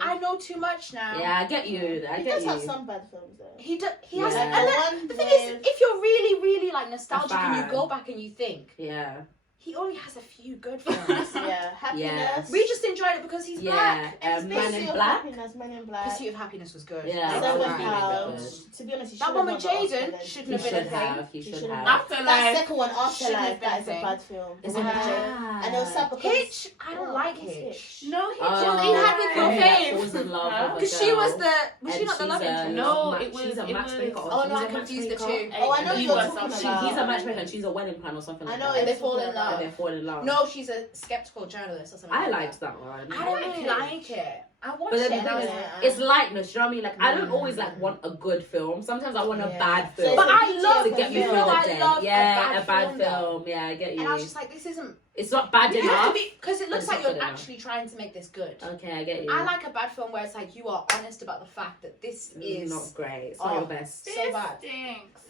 I know too much now. Yeah, I get you. I He get does you. have some bad films though. He has, Yeah. and then the thing is, if you're really, really like nostalgic and you fan. go back and you think Yeah. he only has a few good films. Yeah, Happiness. We just enjoyed it because he's Yeah. black. Man Pursuit in of Black. Happiness, Men in Black. Pursuit of Happiness was good. Yeah, That that Seven was was really Pounds. good. To be honest, he That should one have with got the Oscar Jaden then. shouldn't He have been a should thing. have. He He should should have. have. Afterlife. That second one, Shouldn't Afterlife, have been that is a a thing. bad film. Is With it Jaden. bad? And it was sad because Hitch, I don't like what's Hitch. No, he Oh, just he had with your that fave. falls in love with a Because she was girl. the was she And not the she's love a- interest? No, ma- it was- she's a it matchmaker. was- or Oh, she's no, a I confused the matchmaker. two. Oh, I know He you're was talking something. about. He's a matchmaker and she's a wedding planner or something I like know, that. And they fall in And love. they fall in love. No, she's a skeptical journalist or something. I like liked that. that one. I don't really like it. I watched But then it the and I thing was is, like, it's lightness, you know what I mean? Like, I don't always like want a good film. Sometimes I want a Yeah. bad So film. it's But a I BTS love to get me you through know the I day. love Yeah, a bad film. film. Yeah, I get you. And I was just like, this isn't. It's not bad You have enough. to be because it looks It's like not you're good enough. actually trying to make this good. Okay, I get you. I like a bad film where it's like you are honest about the fact that this is not great. It's not your best. so bad. Stinks.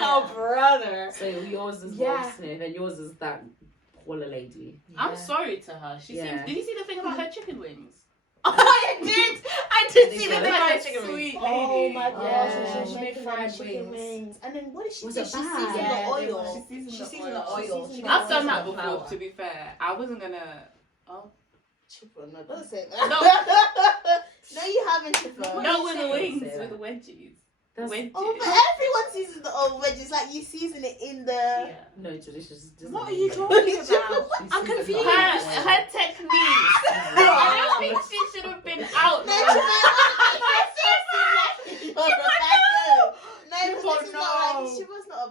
Oh brother. So yours is Yeah. Will Smith and yours is that Paula lady. I'm sorry to her. She Yeah. seems. Did you see the thing about her chicken wings? Oh, I did. I did see the Like thing about a the chicken wings. sweet Oh lady. my gosh, Yeah, she she made made fried chicken wings. wings. And then what did she Was do? it She bad? seasoned Yeah, the they oil. were- She seasoned the oil. She She seasoned I've the done oil. that before. Flour. To be fair, I wasn't gonna. Oh. Chipper, no, don't say that. No. No, you haven't, Chipper. What No, did with you the say? wings, Say with that. the wedgies. That's Wedges. Oh, but everyone seasons the oil wedges. Like you season it in the. Yeah. no delicious. What are you talking about? I'm confused. Her technique. I don't think she should have been out. No, there. Chipper, you're a bad girl.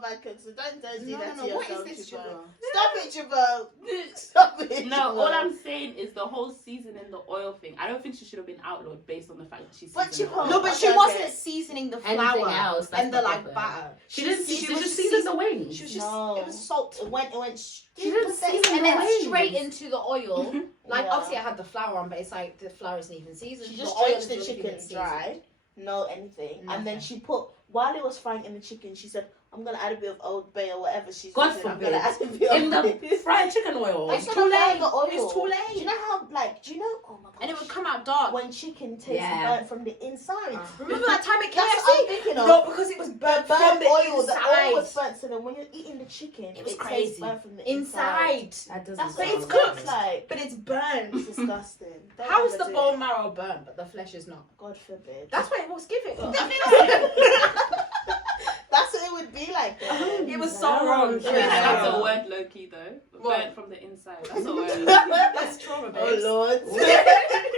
man cooks, so don't do that to What yourself, is this, Jabal. Jabal? Stop it, Jabal. Stop it, No, Jabal. all I'm saying is the whole seasoning the oil thing. I don't think she should have been outlawed based on the fact that she's But seasoned the oil. No, but she Okay. wasn't seasoning the Anything flour else, that's and the the like problem. batter. She didn't She she was just just seasoned the wings. She was just No. it was salt. It went She didn't season And the then wings. straight into the oil. Like Yeah. obviously I had the flour on, but it's like the flour isn't even seasoned. She just the oil dredged is the only thing chicken that's dry, no anything, and then Nothing. she put, while it was frying in the chicken, she said, "I'm gonna add a bit of Old Bay or whatever she's God using. I'm forbid. gonna add a bit In of the fried chicken oil. It's It's not too about late. the oil. It's too Do late. you know how, like, do you know? Oh my god! And it would come out dark. when chicken tastes Yeah. burnt from the inside. Remember that time at That's what I'm KFC? thinking of. No, because it was The burnt from burnt the oil, inside. the oil was burnt, so then when you're eating the chicken, It was tastes crazy. burnt from the Inside. That doesn't That's But what it's it cooked. looks like. But it's burnt. It's disgusting. Don't How is ever the do bone it. marrow burnt, but the flesh is not? God forbid. That's what it was giving. That's what it would be like. Though. It was so wrong. I think Yeah. that's a word, low-key, though. What? Burnt from the inside. That's a word. That's trauma, Oh babes. Lord.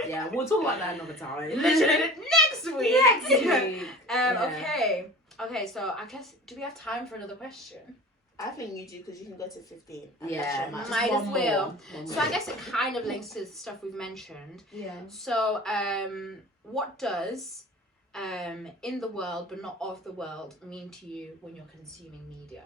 Yeah, we'll talk about that another time. Literally next week. Next week. Yeah. Okay, so I guess, do we have time for another question? I think you do because you can go to 15. Yeah. That's Might your as max. well. So I guess it kind of links to the stuff we've mentioned. Yeah. So, what does in the world but not of the world mean to you when you're consuming media?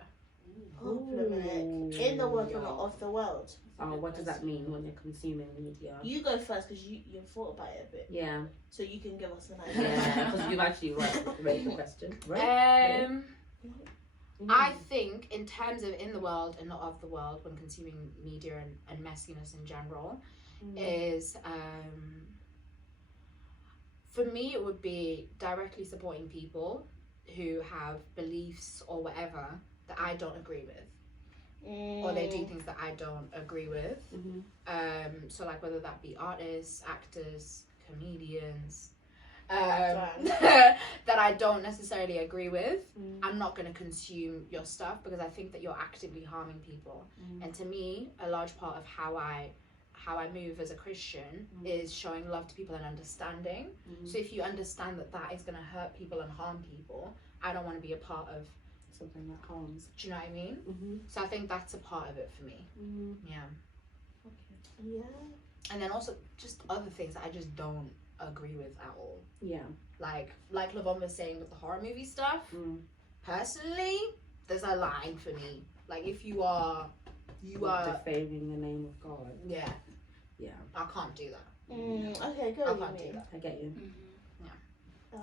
Problematic. In the world, but not of the world. Oh, what does that mean when you're consuming media? You go first because you thought about it a bit. Yeah. So you can give us an idea. Yeah, because you've actually raised the question. Right? I think in terms of in the world and not of the world when consuming media and messiness in general is for me it would be directly supporting people who have beliefs or whatever that I don't agree with, or they do things that I don't agree with. So like whether that be artists, actors, comedians, that I don't necessarily agree with. I'm not going to consume your stuff because I think that you're actively harming people. And to me, a large part of how I move as a Christian is showing love to people and understanding. So if you understand that that is going to hurt people and harm people, I don't want to be a part of Something that harms. do you know what I mean? So I think that's a part of it for me. Yeah. Yeah. And then also just other things that I just don't agree with at all. Yeah. Like Lavon was saying with the horror movie stuff, personally, there's a line for me. Like if you are defaming the name of God. yeah, I can't do that. Okay, good. I can't do that. I get you. I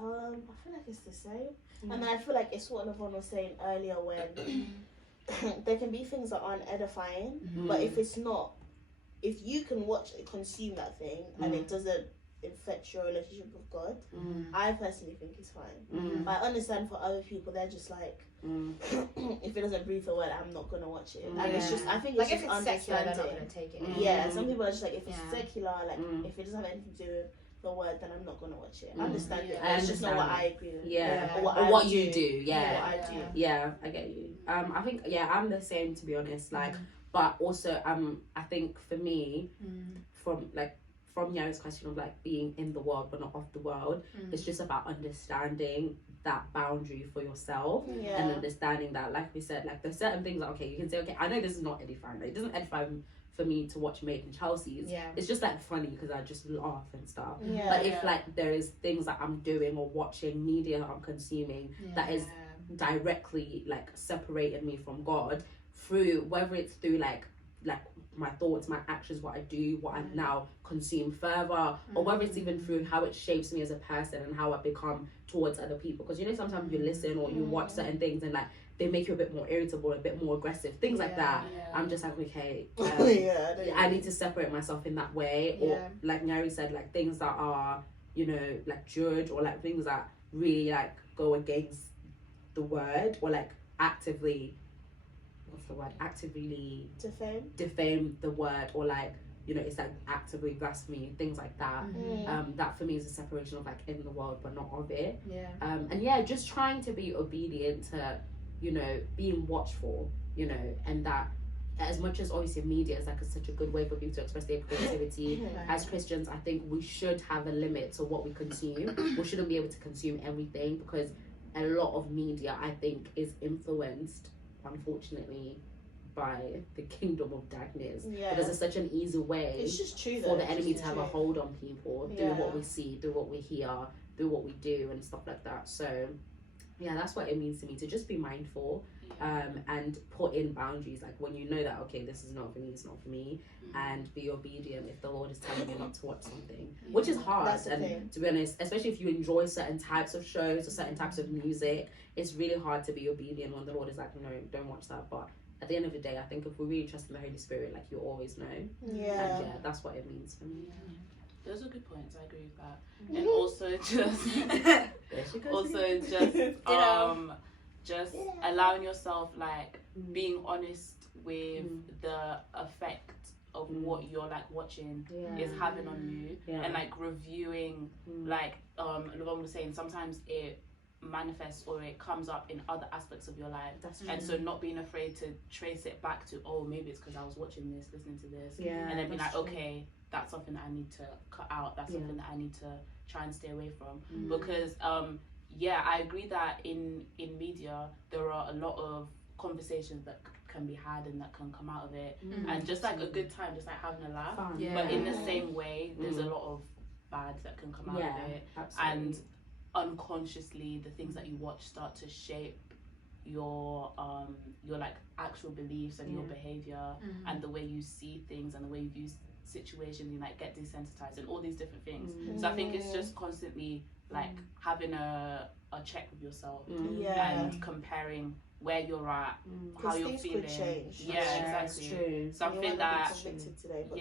feel like it's the same. And I feel like it's what Lavon was saying earlier when there can be things that aren't edifying, but if it's not, if you can consume that thing and it doesn't affect your relationship with God, I personally think it's fine. But I understand for other people, they're just like, if it doesn't breathe the word, I'm not gonna watch it. And it's just, I think it's Like just if it's secular, they're not understanding. gonna take it. Yeah, some people are just like, if it's Yeah. secular, like if it doesn't have anything to do with the word, then I'm not gonna watch it. I understand it. I It's just not what I understand. agree with. Yeah. Or Or what you do. Yeah. What I do. Yeah, I get you. I think I'm the same, to be honest. Like, but also I think for me, from Yara's question of like being in the world but not of the world, it's just about understanding that boundary for yourself and understanding that, like we said, like there's certain things that you can say, okay, I know this is not edifying. Like, it doesn't edify for me to watch Made in Chelsea's. It's just like funny because I just laugh and stuff. But if like there is things that I'm doing or watching, media that I'm consuming that is directly like separated me from God through, whether it's through like my thoughts, my actions, what I do, what I now consume further, or whether it's even through how it shapes me as a person and how I become towards other people. Because sometimes you listen or you watch certain things and like they make you a bit more irritable, a bit more aggressive, things like that. I'm just like, okay, I need to separate myself in that way. Or like Nyari said, like things that are, like judge, or like things that really like go against the word, or like actively defame the word, or like it's like actively blasphemy, things like that. That for me is a separation of like in the world but not of it. And just trying to be obedient to being watchful, and that as much as obviously media is like such a good way for people to express their creativity, as Christians I think we should have a limit to what we consume. We shouldn't be able to consume everything, because a lot of media I think is influenced unfortunately, by the kingdom of darkness. Yeah. Because it's such an easy way It's just true for though. the enemy It's to have true. a hold on people through Yeah. what we see, through what we hear, through what we do and stuff like that. So yeah, that's what it means to me, to just be mindful and put in boundaries. Like when you know that, okay, this is not for me, it's not for me, and be obedient if the Lord is telling you not to watch something, which is hard. That's the And thing. to be honest, especially if you enjoy certain types of shows or certain types of music, it's really hard to be obedient when the Lord is like, no, don't watch that. But at the end of the day, I think if we really trust in the Holy Spirit, like, you always know. Yeah. And yeah, that's what it means for me. Those are good points. I agree with that. And also just allowing yourself, like, being honest with the effect of what you're like watching is having on you, and like reviewing, like Lavon was saying, sometimes it manifests or it comes up in other aspects of your life. And so not being afraid to trace it back to, oh, maybe it's because I was watching this, listening to this, and then be like, okay, that's something that I need to cut out, that's something that I need to try and stay away from. Because I agree that in media there are a lot of conversations that can be had and that can come out of it, and just like a good time, just like having a laugh. But in the same way, there's a lot of bad that can come out of it. Absolutely. And unconsciously, the things that you watch start to shape your like actual beliefs and your behavior and the way you see things and the way you view situations. You like get desensitized and all these different things. So I think it's just constantly like having a check with yourself and comparing where you're at, how you're feeling. Could change. That's Exactly. True. Something that today, but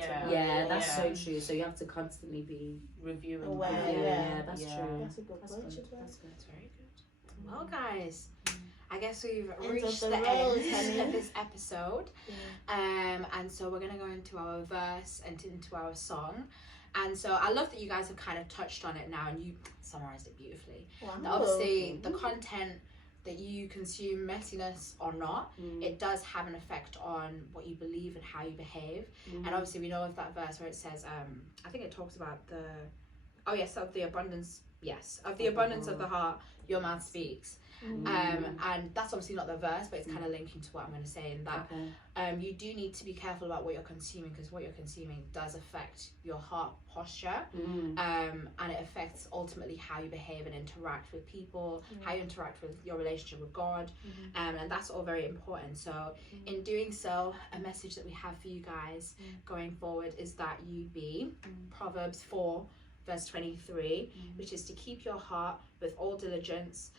that's so true. So you have to constantly be reviewing. Aware, that's true. That's a good That's point. good. That's good. That's very good. Well, guys, I guess we've End reached of the the road, end honey. of this episode. And so we're going to go into our verse and into our song. And so I love that you guys have kind of touched on it now and you summarized it beautifully. That obviously, the content that you consume, messiness or not, it does have an effect on what you believe and how you behave. And obviously we know of that verse where it says, I think it talks about of the abundance of the heart your mouth speaks. And that's obviously not the verse, but it's kind of linking to what I'm going to say in that you do need to be careful about what you're consuming, because what you're consuming does affect your heart posture, and it affects ultimately how you behave and interact with people, how you interact with your relationship with God, and that's all very important. So in doing so, a message that we have for you guys going forward is that you be Proverbs 4 verse 23, which is to keep your heart with all diligence,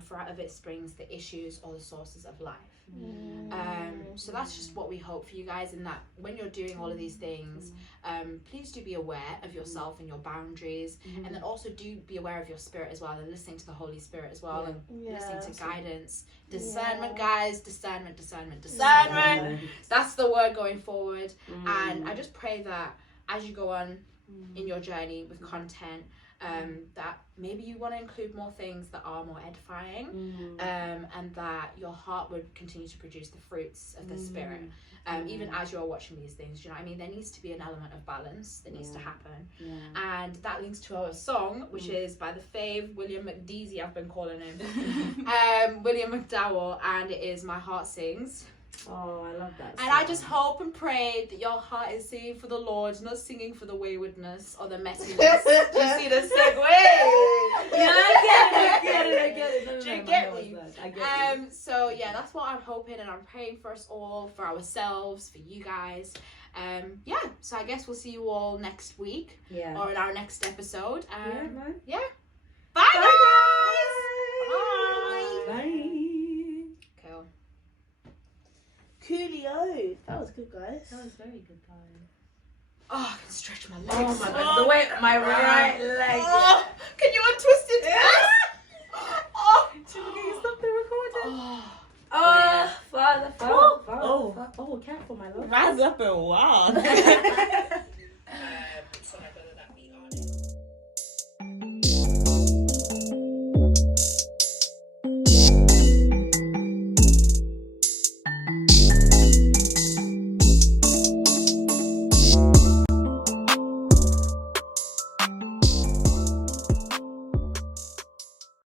for out of it springs the issues or the sources of life. So that's just what we hope for you guys, in that when you're doing all of these things, please do be aware of yourself and your boundaries, and then also do be aware of your spirit as well, and listening to the Holy Spirit as well, and listening to guidance, discernment, guys, discernment. That's the word going forward. And I just pray that as you go on in your journey with content, that maybe you want to include more things that are more edifying, and that your heart would continue to produce the fruits of the Spirit, even as you're watching these things. Do you know what I mean? There needs to be an element of balance that needs to happen, and that links to our song, which is by the fave William McDeasy, I've been calling him, William McDowell, and it is My Heart Sings. Oh, I love that. And I just hope and pray that your heart is singing for the Lord, not singing for the waywardness or the messiness. Do you see the segue? Yeah, I get it. Do you get me? I get you. So yeah, that's what I'm hoping, and I'm praying for us all, for ourselves, for you guys. So I guess we'll see you all next week, or in our next episode. Bye guys. Bye. Cool. Coolio. That was good, guys. That was very good, guys. Oh, I can stretch my legs. Oh my god, the way my right leg. Oh, can you untwist it? Can you stop the recording? Oh, Father. Oh, careful, my love. Rise up and wow.